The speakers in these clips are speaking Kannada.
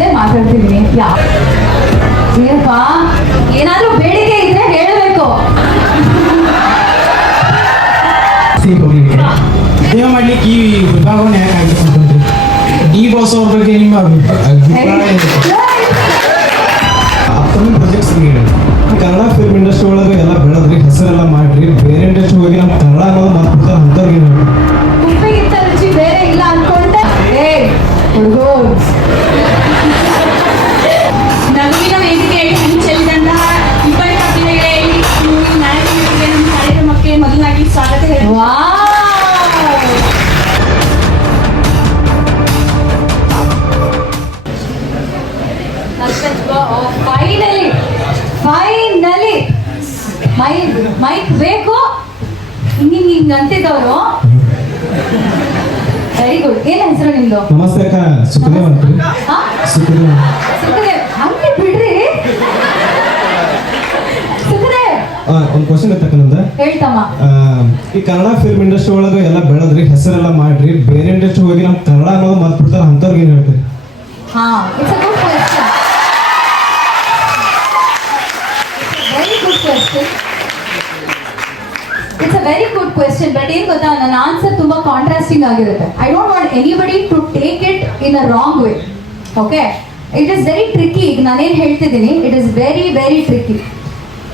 ಇದ್ರೆ ಮಾತಾಡ್ತೀನಿ. ಏನಪ್ಪಾ, ಏನಾದ್ರೂ ಬೇಡಿಕೆ ಇದ್ರೆ ಹೇಳಬೇಕು. ಉದ್ಯೋಗ ಮಾಡ್ಲಿಕ್ಕೆ ಈ ವಿಭಾಗವನ್ನು ಯಾಕೆ ಆಗಿರ್ತಂದ್ರೆ ಡಿ ಬಾಸ್ ಅವ್ರ ಬಗ್ಗೆ ನಿಮ್ಮ ಅಭಿಪ್ರಾಯ ಅಪ್ಕಮಿಂಗ್ ಪ್ರಾಜೆಕ್ಟ್ಸ್ ಹೇಳಿ. ಕನ್ನಡ ಫಿಲ್ಮ್ ಇಂಡಸ್ಟ್ರಿ ಒಳಗೆ ಎಲ್ಲ ಬೆಳೆದ್ರಿ, ಹೆಸರೆಲ್ಲ ಮಾಡ್ರಿ, ಬೇರೆ ಇಂಡಸ್ಟ್ರಿ ಹೋಗಿ ನಮ್ಮ ಕನ್ನಡ ಅನ್ನೋದು ಮಾತಾಡ್ತಾರೆ ಅಂಥವ್ರಿಗೆ ಏನು ಉಪ್ಪಿಗಿಂತ ರುಚಿ ಬೇರೆ ಇಲ್ಲ ಅನ್ಕೊಂಡೆ. ನವೀನ ವೇದಿಕೆಯಲ್ಲಿ ಹಂಚಲಿದಂತಹ 20 ಪ್ರತಿಭೆಗಳಲ್ಲಿ ನಾಯಕರಿಗೆ ನಮ್ಮ ಕಾರ್ಯಕ್ರಮಕ್ಕೆ ಮೊದಲಾಗಿ ಸ್ವಾಗತ ಹೇಳಿ. ಫೈನಲಿ ಮೈಕ್ ಬೇಕು ಹಿಂಗ್ ಅಂತಿದ್ದವರು. Very good. ಏನ್ ಹೆಸರು ನಿಮ್ದು? ನಮಸ್ತೆ ಅಕ್ಕ, ಸುಖದೇವ್ ಅಂತ್ರಿ. ಸುಖದೇವ್ ಹಂಗೆ ಬಿಡ್ರಿ. ಸುಖದೇವ್, ಒಂದು ಕ್ವಶನ್ ಇರ್ತಕ್ಕಂಥ ಹೇಳ್ತಮ್ಮ. ಈ ಕನ್ನಡ ಫಿಲ್ಮ್ ಇಂಡಸ್ಟ್ರಿ ಒಳಗೆ ಎಲ್ಲ ಬೆಳೆದ್ರಿ, ಹೆಸರೆಲ್ಲ ಮಾಡ್ರಿ, ಬೇರೆ ಇಂಡಸ್ಟ್ರಿ ಹೋಗಿ ನಮ್ಮ ಕನ್ನಡ ಅನ್ನೋದು ಮಾತಾಡ್ತಾರೆ ಅಂಥವ್ರಿಗೆ ಏನು ಹೇಳ್ತೀರಿ? ಹಾ, it's a good question. Very good question. It's a very good question. But ಏನ್ ಗೊತ್ತಾ, ನನ್ನ ಆನ್ಸರ್ ತುಂಬಾ ಕಾಂಟ್ರಾಸ್ಟಿಂಗ್ ಆಗಿರುತ್ತೆ. I don't want anybody to take it in a wrong way. Okay, it is very tricky. ಈಗ ನಾನೇನು ಹೇಳ್ತಿದ್ದೀನಿ, it is very very tricky.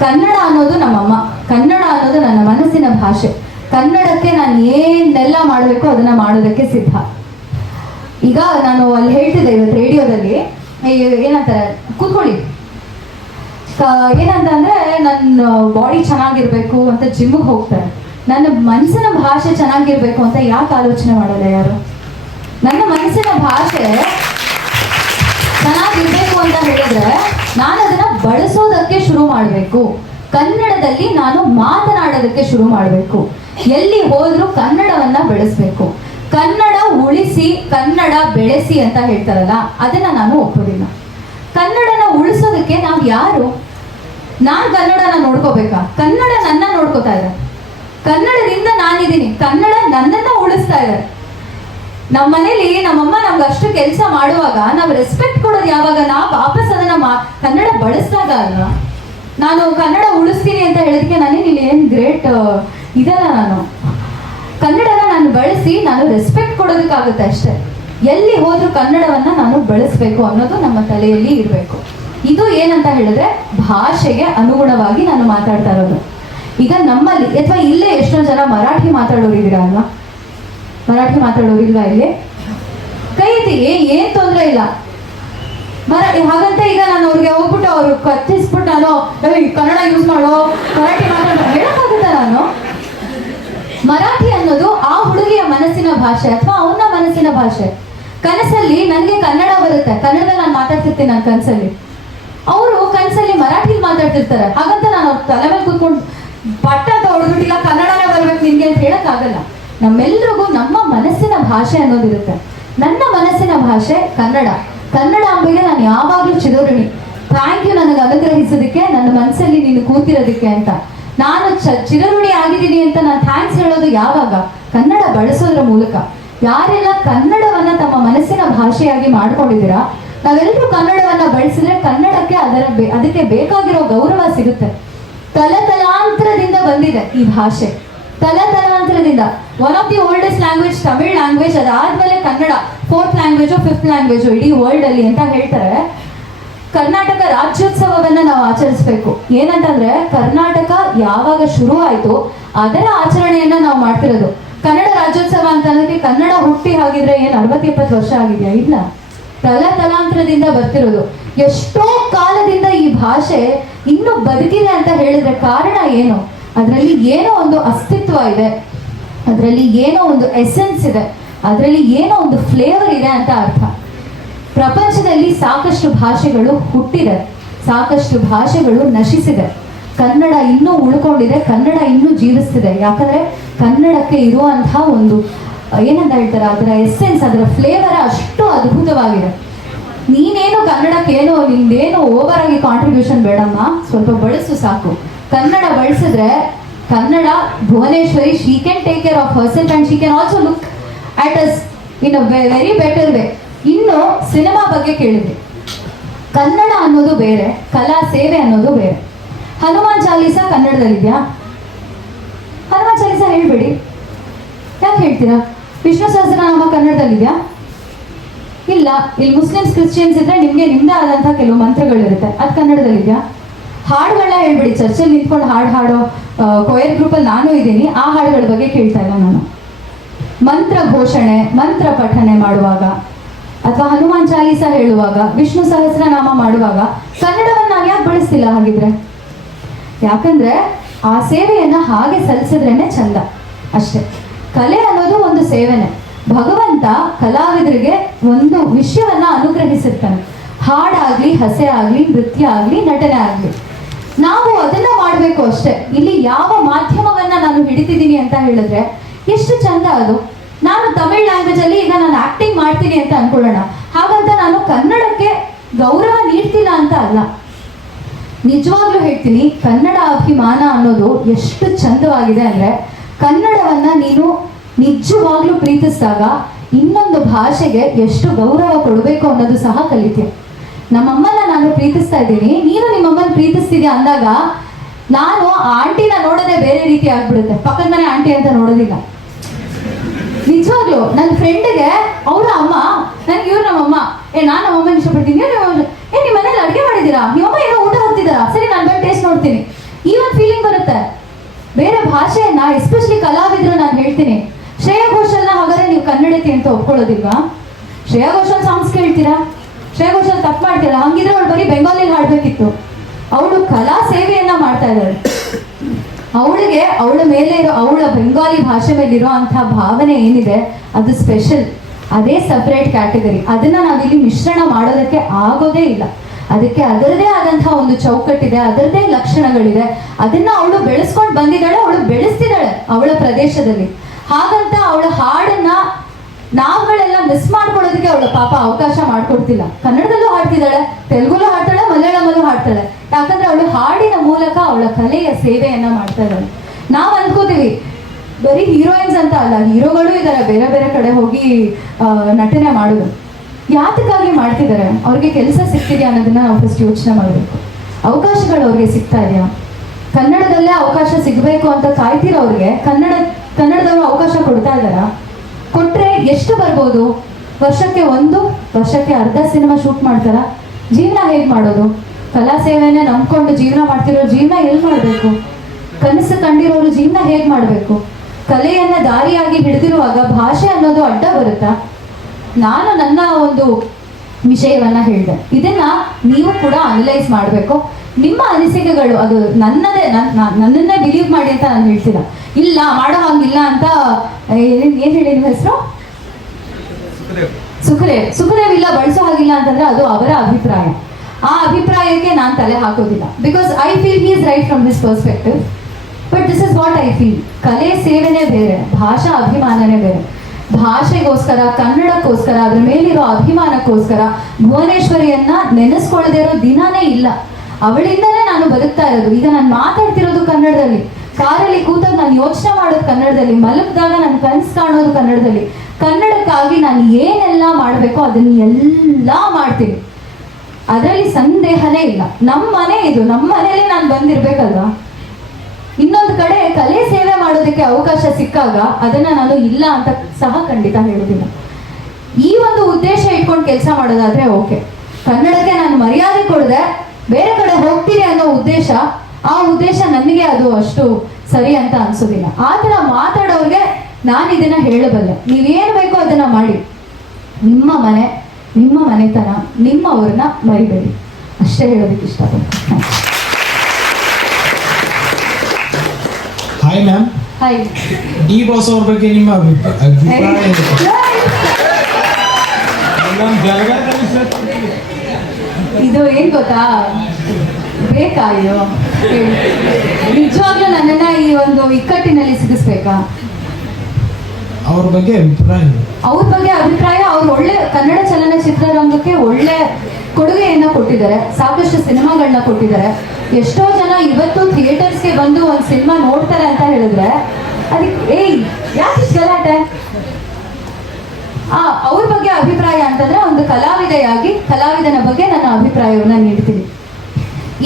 Kannada ಅನ್ನೋದು ನಮ್ಮಮ್ಮ, ಕನ್ನಡ ಅನ್ನೋದು ನನ್ನ ಮನಸ್ಸಿನ ಭಾಷೆ. ಕನ್ನಡಕ್ಕೆ ನಾನು ಏನೆಲ್ಲ ಮಾಡಬೇಕು ಅದನ್ನ ಮಾಡೋದಕ್ಕೆ ಸಿದ್ಧ. ಈಗ ನಾನು ಅಲ್ಲಿ ಹೇಳ್ತಿದ್ದೆ ಇವತ್ತು ರೇಡಿಯೋದಲ್ಲಿ, ಏನಂತಾರೆ, ಕೂತ್ಕೊಳ್ಳಿ, ಏನಂತ ಅಂದ್ರೆ ನನ್ನ ಬಾಡಿ ಚೆನ್ನಾಗಿರ್ಬೇಕು ಅಂತ ಜಿಮ್ಗೆ ಹೋಗ್ತಾರೆ. ನನ್ನ ಮನಸ್ಸಿನ ಭಾಷೆ ಚೆನ್ನಾಗಿರ್ಬೇಕು ಅಂತ ಯಾಕೆ ಆಲೋಚನೆ ಮಾಡಲ್ಲ ಯಾರು? ನನ್ನ ಮನಸ್ಸಿನ ಭಾಷೆ ಚೆನ್ನಾಗಿರ್ಬೇಕು ಅಂತ ಹೇಳಿದ್ರೆ ನಾನು ಅದನ್ನ ಬಳಸೋದಕ್ಕೆ ಶುರು ಮಾಡಬೇಕು. ಕನ್ನಡದಲ್ಲಿ ನಾನು ಮಾತನಾಡೋದಕ್ಕೆ ಶುರು ಮಾಡಬೇಕು. ಎಲ್ಲಿ ಹೋದ್ರೂ ಕನ್ನಡವನ್ನ ಬೆಳೆಸ್ಬೇಕು. ಕನ್ನಡ ಉಳಿಸಿ ಕನ್ನಡ ಬೆಳೆಸಿ ಅಂತ ಹೇಳ್ತಾರಲ್ಲ, ಅದನ್ನ ನಾನು ಒಪ್ಪೋದಿಲ್ಲ. ಕನ್ನಡನ ಉಳಿಸೋದಕ್ಕೆ ನಾವು ಯಾರು? ನಾನ್ ಕನ್ನಡನ ನೋಡ್ಕೋಬೇಕಾ? ಕನ್ನಡ ನನ್ನ ನೋಡ್ಕೋತಾ ಇದೆ. ಕನ್ನಡದಿಂದ ನಾನಿದ್ದೀನಿ, ಕನ್ನಡ ನನ್ನನ್ನ ಉಳಿಸ್ತಾ ಇದೆ. ನಮ್ಮ ಮನೇಲಿ ನಮ್ಮಮ್ಮ ನಮ್ಗೆ ಅಷ್ಟು ಕೆಲಸ ಮಾಡುವಾಗ ನಾವು ರೆಸ್ಪೆಕ್ಟ್ ಕೊಡೋದು ಯಾವಾಗ? ನಾವು ವಾಪಸ್ ಅದನ್ನ ಕನ್ನಡ ಬಳಸಿದಾಗ ಅಲ್ವಾ? ನಾನು ಕನ್ನಡ ಉಳಿಸ್ತೀನಿ ಅಂತ ಹೇಳೋದಕ್ಕೆ ನನಗೆ ಇಲ್ಲಿ ಏನ್ ಗ್ರೇಟ್ ಇದಲ್ಲ. ನಾನು ಕನ್ನಡನ ನಾನು ಬಳಸಿ ನಾನು ರೆಸ್ಪೆಕ್ಟ್ ಕೊಡೋದಕ್ಕಾಗುತ್ತೆ ಅಷ್ಟೇ. ಎಲ್ಲಿ ಹೋದ್ರೂ ಕನ್ನಡವನ್ನ ನಾನು ಬಳಸಬೇಕು ಅನ್ನೋದು ನಮ್ಮ ತಲೆಯಲ್ಲಿ ಇರಬೇಕು. ಇದು ಏನಂತ ಹೇಳಿದ್ರೆ ಭಾಷೆಗೆ ಅನುಗುಣವಾಗಿ ನಾನು ಮಾತಾಡ್ತಾ ಇರೋದು. ಈಗ ನಮ್ಮಲ್ಲಿ ಅಥವಾ ಇಲ್ಲೇ ಎಷ್ಟೋ ಜನ ಮರಾಠಿ ಮಾತಾಡೋರಿದ್ದೀರಾ ಅಲ್ವಾ? ಮರಾಠಿ ಮಾತಾಡೋರಿಲ್ವಾ ಇಲ್ಲಿ? ಕೈ ಎತ್ತಿ, ಏನ್ ತೊಂದರೆ ಇಲ್ಲ. ಹಾಗಂತ ಈಗ ನಾನು ಅವ್ರಿಗೆ ಹೋಗ್ಬಿಟ್ಟು ಅವ್ರು ಕತ್ತಿಸ್ಬಿಟ್ಟು ನಾನು ಕನ್ನಡ ಯೂಸ್ ಮಾಡೋ, ಮರಾಠಿ ಮಾತಾಡೋ ಹೇಳಕ್ಕಾಗುತ್ತಾ? ನಾನು ಮರಾಠಿ ಅನ್ನೋದು ಆ ಹುಡುಗಿಯ ಮನಸ್ಸಿನ ಭಾಷೆ ಅಥವಾ ಅವನ ಮನಸ್ಸಿನ ಭಾಷೆ. ಕನಸಲ್ಲಿ ನನಗೆ ಕನ್ನಡ ಬರುತ್ತೆ, ಕನ್ನಡದಲ್ಲಿ ನಾನು ಮಾತಾಡ್ತಿರ್ತೀನಿ ನನ್ನ ಕನಸಲ್ಲಿ. ಅವರು ಕನಸಲ್ಲಿ ಮರಾಠಿಲಿ ಮಾತಾಡ್ತಿರ್ತಾರೆ. ಹಾಗಂತ ನಾನು ಅವ್ರ ತಲೆ ಮೇಲೆ ಕೂತ್ಕೊಂಡು ಪಟ್ಟ ಹೊಡೆದ್ಬಿಟ್ಟಿಲ್ಲ ಕನ್ನಡನೇ ಬರ್ಬೇಕು ನಿನ್ಗೆ ಅಂತ ಹೇಳಕ್ಕಾಗಲ್ಲ. ನಮ್ಮೆಲ್ರಿಗೂ ನಮ್ಮ ಮನಸ್ಸಿನ ಭಾಷೆ ಅನ್ನೋದಿರುತ್ತೆ. ನನ್ನ ಮನಸ್ಸಿನ ಭಾಷೆ ಕನ್ನಡ. ಕನ್ನಡ ಅಂಬೆಗೆ ನಾನು ಯಾವಾಗಲೂ ಚಿರೋಋಣಿ. ಥ್ಯಾಂಕ್ ಯು ನನಗೆ ಅನುಗ್ರಹಿಸೋದಕ್ಕೆ, ನನ್ನ ಮನಸ್ಸಲ್ಲಿ ನೀನು ಕೂತಿರೋದಕ್ಕೆ ಅಂತ. ನಾನು ಚಿರಋಣಿ ಆಗಿದ್ದೀನಿ ಅಂತ ನಾನು ಥ್ಯಾಂಕ್ಸ್ ಹೇಳೋದು ಯಾವಾಗ? ಕನ್ನಡ ಬಳಸೋದ್ರ ಮೂಲಕ. ಯಾರೆಲ್ಲ ಕನ್ನಡವನ್ನ ತಮ್ಮ ಮನಸ್ಸಿನ ಭಾಷೆಯಾಗಿ ಮಾಡ್ಕೊಂಡಿದ್ದೀರಾ, ನಾವೆಲ್ಲರೂ ಕನ್ನಡವನ್ನ ಬಳಸಿದ್ರೆ ಕನ್ನಡಕ್ಕೆ ಅದಕ್ಕೆ ಬೇಕಾಗಿರೋ ಗೌರವ ಸಿಗುತ್ತೆ. ತಲತಲಾಂತರದಿಂದ ಬಂದಿದೆ ಈ ಭಾಷೆ, ತಲತಲಾಂತರದಿಂದ. One of the oldest language Tamil language, ಅದಾದ್ಮೇಲೆ Kannada 4th language 5th language ಇಡೀ ವರ್ಲ್ಡ್ ಅಲ್ಲಿ ಅಂತ ಹೇಳ್ತಾರೆ. ಕರ್ನಾಟಕ ರಾಜ್ಯೋತ್ಸವವನ್ನ ನಾವು ಆಚರಿಸ್ಬೇಕು. ಏನಂತಂದ್ರೆ ಕರ್ನಾಟಕ ಯಾವಾಗ ಶುರು ಆಯ್ತು ಅದರ ಆಚರಣೆಯನ್ನ ನಾವು ಮಾಡ್ತಿರೋದು. ಕನ್ನಡ ರಾಜ್ಯೋತ್ಸವ ಅಂತ ಅನ್ನೋದಕ್ಕೆ ಕನ್ನಡ ಹುಟ್ಟಿ ಹಾಗಿದ್ರೆ ಏನ್ 60-70 ವರ್ಷ ಆಗಿದೆಯಾ? ಇಲ್ಲ, ತಲಾಂತರದಿಂದ ಬರ್ತಿರೋದು. ಎಷ್ಟೋ ಕಾಲದಿಂದ ಈ ಭಾಷೆ ಇನ್ನೂ ಬದುಕಿದೆ ಅಂತ ಹೇಳಿದ್ರೆ ಕಾರಣ ಏನು? ಅದರಲ್ಲಿ ಏನೋ ಒಂದು ಅಸ್ತಿತ್ವ ಇದೆ, ಅದರಲ್ಲಿ ಏನೋ ಒಂದು ಎಸೆನ್ಸ್ ಇದೆ, ಅದರಲ್ಲಿ ಏನೋ ಒಂದು ಫ್ಲೇವರ್ ಇದೆ ಅಂತ ಅರ್ಥ. ಪ್ರಪಂಚದಲ್ಲಿ ಸಾಕಷ್ಟು ಭಾಷೆಗಳು ಹುಟ್ಟಿದೆ, ಸಾಕಷ್ಟು ಭಾಷೆಗಳು ನಶಿಸಿದೆ. ಕನ್ನಡ ಇನ್ನೂ ಉಳ್ಕೊಂಡಿದೆ, ಕನ್ನಡ ಇನ್ನೂ ಜೀವಿಸ್ತಿದೆ. ಯಾಕಂದ್ರೆ ಕನ್ನಡಕ್ಕೆ ಇರುವಂತಹ ಒಂದು ಏನಂತ ಹೇಳ್ತಾರೆ, ಅದರ ಎಸೆನ್ಸ್, ಅದರ ಫ್ಲೇವರ್ ಅಷ್ಟು ಅದ್ಭುತವಾಗಿದೆ. ನೀನೇನು ಕನ್ನಡಕ್ಕೇನು ನಿಂದೇನು ಓವರ್ ಆಗಿ ಕಾಂಟ್ರಿಬ್ಯೂಷನ್ ಬೇಡಮ್ಮ, ಸ್ವಲ್ಪ ಬಳಸು ಸಾಕು. ಕನ್ನಡ ಬಳಸಿದ್ರೆ Kannada Bhuvaneshwari, she can take care of herself and she can also look at us in a very better way. ಇನ್ನು ಸಿನಿಮಾ ಬಗ್ಗೆ ಕೇಳಿದ್ವಿ. ಕನ್ನಡ ಅನ್ನೋದು ಬೇರೆ, ಕಲಾ ಸೇವೆ ಅನ್ನೋದು ಬೇರೆ. ಹನುಮಾನ್ ಚಾಲೀಸ ಕನ್ನಡದಲ್ಲಿದ್ಯಾ? ಹನುಮಾನ್ ಚಾಲೀಸ ಹೇಳ್ಬೇಡಿ. ಯಾಕೆ ಹೇಳ್ತೀರಾ? ವಿಷ್ಣು ಸಹಸ್ರನಾಮ ಕನ್ನಡದಲ್ಲಿದ್ಯಾ? ಇಲ್ಲ. ಇಲ್ಲಿ ಮುಸ್ಲಿಮ್ಸ್ ಕ್ರಿಶ್ಚಿಯನ್ಸ್ ಇದ್ರೆ ನಿಮ್ಗೆ ನಿಮ್ದೇ ಆದಂತಹ ಕೆಲವು ಮಂತ್ರಗಳಿರುತ್ತೆ, ಅದು ಕನ್ನಡದಲ್ಲಿದ್ಯಾ? ಹಾಡುಗಳನ್ನ ಹೇಳ್ಬಿಡಿ. ಚರ್ಚಲ್ಲಿ ನಿಂತ್ಕೊಂಡು ಹಾಡೋ ಕೊಯರ್ ಗ್ರೂಪಲ್ಲಿ ನಾನು ಇದ್ದೀನಿ, ಆ ಹಾಡುಗಳ ಬಗ್ಗೆ ಕೇಳ್ತಾ ಇಲ್ಲ ನಾನು. ಮಂತ್ರ ಘೋಷಣೆ, ಮಂತ್ರ ಪಠನೆ ಮಾಡುವಾಗ ಅಥವಾ ಹನುಮಾನ್ ಚಾಲೀಸ ಹೇಳುವಾಗ, ವಿಷ್ಣು ಸಹಸ್ರನಾಮ ಮಾಡುವಾಗ ಕನ್ನಡವನ್ನು ನಾವು ಯಾಕೆ ಬಳಸ್ತಿಲ್ಲ ಹಾಗಿದ್ರೆ? ಯಾಕಂದ್ರೆ ಆ ಸೇವೆಯನ್ನ ಹಾಗೆ ಸಲ್ಲಿಸಿದ್ರೇನೆ ಚಂದ ಅಷ್ಟೇ. ಕಲೆ ಅನ್ನೋದು ಒಂದು ಸೇವೆನೆ. ಭಗವಂತ ಕಲಾವಿದರಿಗೆ ಒಂದು ವಿಷಯವನ್ನ ಅನುಗ್ರಹಿಸಿರ್ತಾನೆ. ಹಾಡಾಗ್ಲಿ, ಹಸೆ ಆಗ್ಲಿ, ನೃತ್ಯ ಆಗ್ಲಿ, ನಟನೆ ಆಗ್ಲಿ, ನಾವು ಅದನ್ನ ಮಾಡ್ಬೇಕು ಅಷ್ಟೇ. ಇಲ್ಲಿ ಯಾವ ಮಾಧ್ಯಮವನ್ನ ನಾನು ಹಿಡಿತಿದ್ದೀನಿ ಅಂತ ಹೇಳಿದ್ರೆ ಎಷ್ಟು ಚಂದ ಅದು. ನಾನು ತಮಿಳ್ ಲ್ಯಾಂಗ್ವೇಜ್ ಅಲ್ಲಿ ಈಗ ನಾನು ಆಕ್ಟಿಂಗ್ ಮಾಡ್ತೀನಿ ಅಂತ ಅನ್ಕೊಳ್ಳೋಣ, ಹಾಗಂತ ನಾನು ಕನ್ನಡಕ್ಕೆ ಗೌರವ ನೀಡ್ತಿಲ್ಲ ಅಂತ ಅಲ್ಲ. ನಿಜವಾಗ್ಲೂ ಹೇಳ್ತೀನಿ, ಕನ್ನಡ ಅಭಿಮಾನ ಅನ್ನೋದು ಎಷ್ಟು ಚಂದವಾಗಿದೆ ಅಂದ್ರೆ, ಕನ್ನಡವನ್ನ ನೀನು ನಿಜವಾಗ್ಲೂ ಪ್ರೀತಿಸಿದಾಗ ಇನ್ನೊಂದು ಭಾಷೆಗೆ ಎಷ್ಟು ಗೌರವ ಕೊಡಬೇಕು ಅನ್ನೋದು ಸಹ ಕಲಿತೀಯ. ನಮ್ಮಮ್ಮನ ನಾನು ಪ್ರೀತಿಸ್ತಾ ಇದ್ದೀನಿ, ನೀನು ನಿಮ್ಮಮ್ಮನ ಪ್ರೀತಿಸ್ತಿದ್ಯಾ ಅಂದಾಗ ನಾನು ಆ ಆಂಟಿನ ನೋಡೋದೇ ಬೇರೆ ರೀತಿ ಆಗ್ಬಿಡುತ್ತೆ, ಪಕ್ಕದ ಮನೆ ಆಂಟಿ ಅಂತ ನೋಡೋದಿಲ್ಲ. ನಿಜವಾಗ್ಲು ನನ್ನ ಫ್ರೆಂಡ್ಗೆ ಅವರ ಅಮ್ಮ, ನನ್ಗೆ ಇವ್ರು ನಮ್ಮಮ್ಮ, ನಾನು ನಮ್ಮಮ್ಮನ ಇಷ್ಟಪಡ್ತೀನಿ, ನಿಮ್ಮ ಮನೇಲಿ ಅಡುಗೆ ಮಾಡಿದ್ದೀರಾ, ನಿಮ್ಮಮ್ಮ ಏನೋ ಊಟ ಹಾಕ್ತಿದ್ದೀರಾ, ಸರಿ ನಾನು ಬಂದು ಟೇಸ್ಟ್ ನೋಡ್ತೀನಿ, ಈ ಒಂದು ಫೀಲಿಂಗ್ ಬರುತ್ತೆ. ಬೇರೆ ಭಾಷೆಯನ್ನ, ಎಸ್ಪೆಷಲಿ ಕಲಾವಿದರು ನಾನು ಹೇಳ್ತೀನಿ, ಶ್ರೇಯಾ ಘೋಷಲ್ನ ಹಾಗಾದ್ರೆ ನೀವು ಕನ್ನಡತಿ ಅಂತ ಒಪ್ಕೊಳ್ಳೋದಿಲ್ವಾ? ಶ್ರೇಯಾ ಘೋಷಲ್ ಸಾಂಗ್ಸ್ ಕೇಳ್ತೀರಾ? ಶ್ರೇಯಾ ಘೋಷಲ್ ತಪ್ಪು ಮಾಡ್ತೀರಾ? ಹಂಗಿದ್ರೆ ಅವಳು ಬರೀ ಬೆಂಗಾಲಿಲಿ ಹಾಡ್ಬೇಕಿತ್ತು. ಅವಳು ಕಲಾ ಸೇವೆಯನ್ನ ಮಾಡ್ತಾ ಇದ್ದಾಳೆ. ಅವಳಿಗೆ ಅವಳ ಮೇಲೆ ಇರೋ, ಅವಳ ಬೆಂಗಾಲಿ ಭಾಷೆ ಮೇಲಿರೋ ಅಂತಹ ಭಾವನೆ ಏನಿದೆ ಅದು ಸ್ಪೆಷಲ್, ಅದೇ ಸಪರೇಟ್ ಕ್ಯಾಟಗರಿ. ಅದನ್ನ ನಾವಿಲ್ಲಿ ಮಿಶ್ರಣ ಮಾಡೋದಕ್ಕೆ ಆಗೋದೇ ಇಲ್ಲ. ಅದಕ್ಕೆ ಅದರದೇ ಆದಂತಹ ಒಂದು ಚೌಕಟ್ಟಿದೆ, ಅದರದೇ ಲಕ್ಷಣಗಳಿದೆ. ಅದನ್ನ ಅವಳು ಬೆಳೆಸ್ಕೊಂಡು ಬಂದಿದ್ದಾಳೆ, ಅವಳು ಬೆಳೆಸ್ತಿದ್ದಾಳೆ ಅವಳ ಪ್ರದೇಶದಲ್ಲಿ. ಹಾಗಂತ ಅವಳ ಹಾಡನ್ನ ನಾವುಗಳೆಲ್ಲ ಮಿಸ್ ಮಾಡ್ಕೊಳ್ಳೋದಕ್ಕೆ ಅವಳ ಪಾಪ ಅವಕಾಶ ಮಾಡ್ಕೊಡ್ತಿಲ್ಲ. ಕನ್ನಡದಲ್ಲೂ ಹಾಡ್ತಿದ್ದಾಳೆ, ತೆಲುಗುಲೂ ಹಾಡ್ತಾಳೆ, ಮಲಯಾಳಮಲ್ಲೂ ಹಾಡ್ತಾಳೆ. ಯಾಕಂದ್ರೆ ಅವಳು ಹಾಡಿನ ಮೂಲಕ ಅವಳ ಕಲೆಯ ಸೇವೆಯನ್ನ ಮಾಡ್ತಾ ಇದ್ದಾಳೆ. ನಾವು ಅನ್ಕೋತೀವಿ ಬರೀ ಹೀರೋಯಿನ್ಸ್ ಅಂತ ಅಲ್ಲ, ಹೀರೋಗಳು ಇದ್ದಾರೆ, ಬೇರೆ ಬೇರೆ ಕಡೆ ಹೋಗಿ ನಟನೆ ಮಾಡೋದು. ಯಾತಕ್ಕಾಗಿ ಮಾಡ್ತಿದ್ದಾರೆ? ಅವ್ರಿಗೆ ಕೆಲಸ ಸಿಗ್ತಿದೆಯಾ ಅನ್ನೋದನ್ನ ನಾವು ಫಸ್ಟ್ ಯೋಚನೆ ಮಾಡಬೇಕು. ಅವಕಾಶಗಳು ಅವ್ರಿಗೆ ಸಿಗ್ತಾ ಇದೆಯಾ? ಕನ್ನಡದಲ್ಲೇ ಅವಕಾಶ ಸಿಗಬೇಕು ಅಂತ ಕಾಯ್ತಿರೋ ಅವ್ರಿಗೆ ಕನ್ನಡದವರು ಅವಕಾಶ ಕೊಡ್ತಾ ಇದ್ದಾರಾ? ಕೊಟ್ರೆ ಎಷ್ಟು ಬರ್ಬೋದು? ವರ್ಷಕ್ಕೆ 1, ವರ್ಷಕ್ಕೆ ಅರ್ಧ ಸಿನಿಮಾ ಶೂಟ್ ಮಾಡ್ತಾರ? ಜೀವನ ಹೇಗೆ ಮಾಡೋದು? ಕಲಾ ಸೇವೆಯನ್ನ ನಂಬ್ಕೊಂಡು ಜೀವನ ಮಾಡ್ತಿರೋ ಜೀವನ ಎಲ್ಲಿ ಮಾಡಬೇಕು? ಕನಸು ಕಂಡಿರೋರು ಜೀವನ ಹೇಗೆ ಮಾಡಬೇಕು? ಕಲೆಯನ್ನ ದಾರಿಯಾಗಿ ಹಿಡಿದಿರುವಾಗ ಭಾಷೆ ಅನ್ನೋದು ಅಡ್ಡ ಬರುತ್ತಾ? ನಾನು ನನ್ನ ಒಂದು ವಿಷಯವನ್ನ ಹೇಳಿದೆ, ಇದನ್ನ ನೀವು ಕೂಡ ಅನಲೈಸ್ ಮಾಡಬೇಕು. ನಿಮ್ಮ ಅನಿಸಿಕೆಗಳು, ಅದು ನನ್ನನ್ನೇ ಬಿಲೀವ್ ಮಾಡಿ ಅಂತ ನಾನು ಹೇಳ್ತಿಲ್ಲ, ಇಲ್ಲ ಮಾಡೋ ಹಂಗಿಲ್ಲ ಅಂತ. ಏನ್ ಹೇಳಿ ನಿಮ್ಮ ಹೆಸರು? ಸುಖದೇವ್ ಇಲ್ಲ ಬಳಸೋ ಹಾಗಿಲ್ಲ ಅಂತಂದ್ರೆ ಅದು ಅವರ ಅಭಿಪ್ರಾಯ. ಆ ಅಭಿಪ್ರಾಯಕ್ಕೆ ನಾನು ತಲೆ ಹಾಕೋದಿಲ್ಲ. Because I feel he is right from his perspective, but this is what I feel. ಕಲೆ ಸೇವೆನೇ ಬೇರೆ, ಭಾಷಾ ಅಭಿಮಾನನೇ ಬೇರೆ. ಭಾಷೆಗೋಸ್ಕರ, ಕನ್ನಡಕ್ಕೋಸ್ಕರ, ಅದ್ರ ಮೇಲಿರೋ ಅಭಿಮಾನಕ್ಕೋಸ್ಕರ ಭುವನೇಶ್ವರಿಯನ್ನ ನೆನೆಸ್ಕೊಳ್ಳದೇ ಇರೋ ದಿನಾನೇ ಇಲ್ಲ. ಅವಳಿಂದನೇ ನಾನು ಬದುಕ್ತಾ ಇರೋದು. ಈಗ ನಾನು ಮಾತಾಡ್ತಿರೋದು ಕನ್ನಡದಲ್ಲಿ, ಕಾರಲ್ಲಿ ಕೂತಾಗ ನಾನು ಯೋಚನೆ ಮಾಡೋದು ಕನ್ನಡದಲ್ಲಿ, ಮಲಗಿದಾಗ ನಾನು ಕನಸು ಕಾಣೋದು ಕನ್ನಡದಲ್ಲಿ. ಕನ್ನಡಕ್ಕಾಗಿ ನಾನು ಏನೆಲ್ಲ ಮಾಡಬೇಕೋ ಅದನ್ನ ಎಲ್ಲ ಮಾಡ್ತೀನಿ, ಅದರಲ್ಲಿ ಸಂದೇಹನೇ ಇಲ್ಲ. ನಮ್ಮ ಮನೆ ಇದು, ನಮ್ಮ ಮನೇಲಿ ನಾನು ಬಂದಿರ್ಬೇಕಲ್ವಾ? ಇನ್ನೊಂದು ಕಡೆ ಕಲೆ ಸೇವೆ ಮಾಡೋದಕ್ಕೆ ಅವಕಾಶ ಸಿಕ್ಕಾಗ ಅದನ್ನ ನಾನು ಇಲ್ಲ ಅಂತ ಸಹ ಖಂಡಿತ ಹೇಳೋದಿಲ್ಲ. ಈ ಒಂದು ಉದ್ದೇಶ ಇಟ್ಕೊಂಡು ಕೆಲಸ ಮಾಡೋದಾದ್ರೆ ಓಕೆ. ಕನ್ನಡಕ್ಕೆ ನಾನು ಮರ್ಯಾದೆ ಕೊಡದೆ ಬೇರೆ ಕಡೆ ಹೋಗ್ತೀನಿ ಅನ್ನೋ ಉದ್ದೇಶ, ಆ ಉದ್ದೇಶ ನನಗೆ ಅದು ಅಷ್ಟು ಸರಿ ಅಂತ ಅನ್ಸೋದಿಲ್ಲ. ಆ ಥರ ಮಾತಾಡೋರಿಗೆ ನಾನು ಇದನ್ನ ಹೇಳಬಲ್ಲೆ, ನೀವೇನು ಬೇಕೋ ಅದನ್ನ ಮಾಡಿ. ನಿಮ್ಮ ಮನೆ, ನಿಮ್ಮ ಮನೆತನ, ನಿಮ್ಮವ್ರನ್ನ ಮರಿಬೇಡಿ, ಅಷ್ಟೇ ಹೇಳೋದಕ್ಕೆ ಇಷ್ಟಪಡ್ತೀನಿ. Hi ma'am. Hi. D boss ಅವ್ರ ಬಗ್ಗೆ ನಿಮ್ಮ ಅಭಿಪ್ರಾಯ? ಇದು ಏನ್ ಗೊತ್ತಾ, ಬೇಕಾ ಇದು? ನಿಜವಾಗ್ಲೂ ನನ್ನನ್ನ ಈ ಒಂದು ಇಕ್ಕಟ್ಟಿನಲ್ಲಿ ಸಿಗಿಸ್ಬೇಕಾ? ಅವ್ರ ಬಗ್ಗೆ ಅಭಿಪ್ರಾಯ? ಅವ್ರ ಬಗ್ಗೆ ಅಭಿಪ್ರಾಯ, ಅವ್ರು ಒಳ್ಳೆ ಕನ್ನಡ ಚಲನಚಿತ್ರರಂಗಕ್ಕೆ ಒಳ್ಳೆ ಕೊಡುಗೆಯನ್ನ ಕೊಟ್ಟಿದ್ದಾರೆ, ಸಾಕಷ್ಟು ಸಿನಿಮಾಗಳನ್ನ ಕೊಟ್ಟಿದ್ದಾರೆ. ಎಷ್ಟೋ ಜನ ಇವತ್ತು ಥಿಯೇಟರ್ಸ್ಗೆ ಬಂದು ಒಂದು ಸಿನಿಮಾ ನೋಡ್ತಾರೆ ಅಂತ ಹೇಳಿದ್ರೆ ಅದಕ್ಕೆ ಯಾಕೆ ಗಲಾಟೆ? ಅವ್ರ ಬಗ್ಗೆ ಅಭಿಪ್ರಾಯ ಅಂತಂದ್ರೆ ಒಂದು ಕಲಾವಿದೆಯಾಗಿ ಕಲಾವಿದನ ಬಗ್ಗೆ ನನ್ನ ಅಭಿಪ್ರಾಯವನ್ನ ನೀಡ್ತೀನಿ.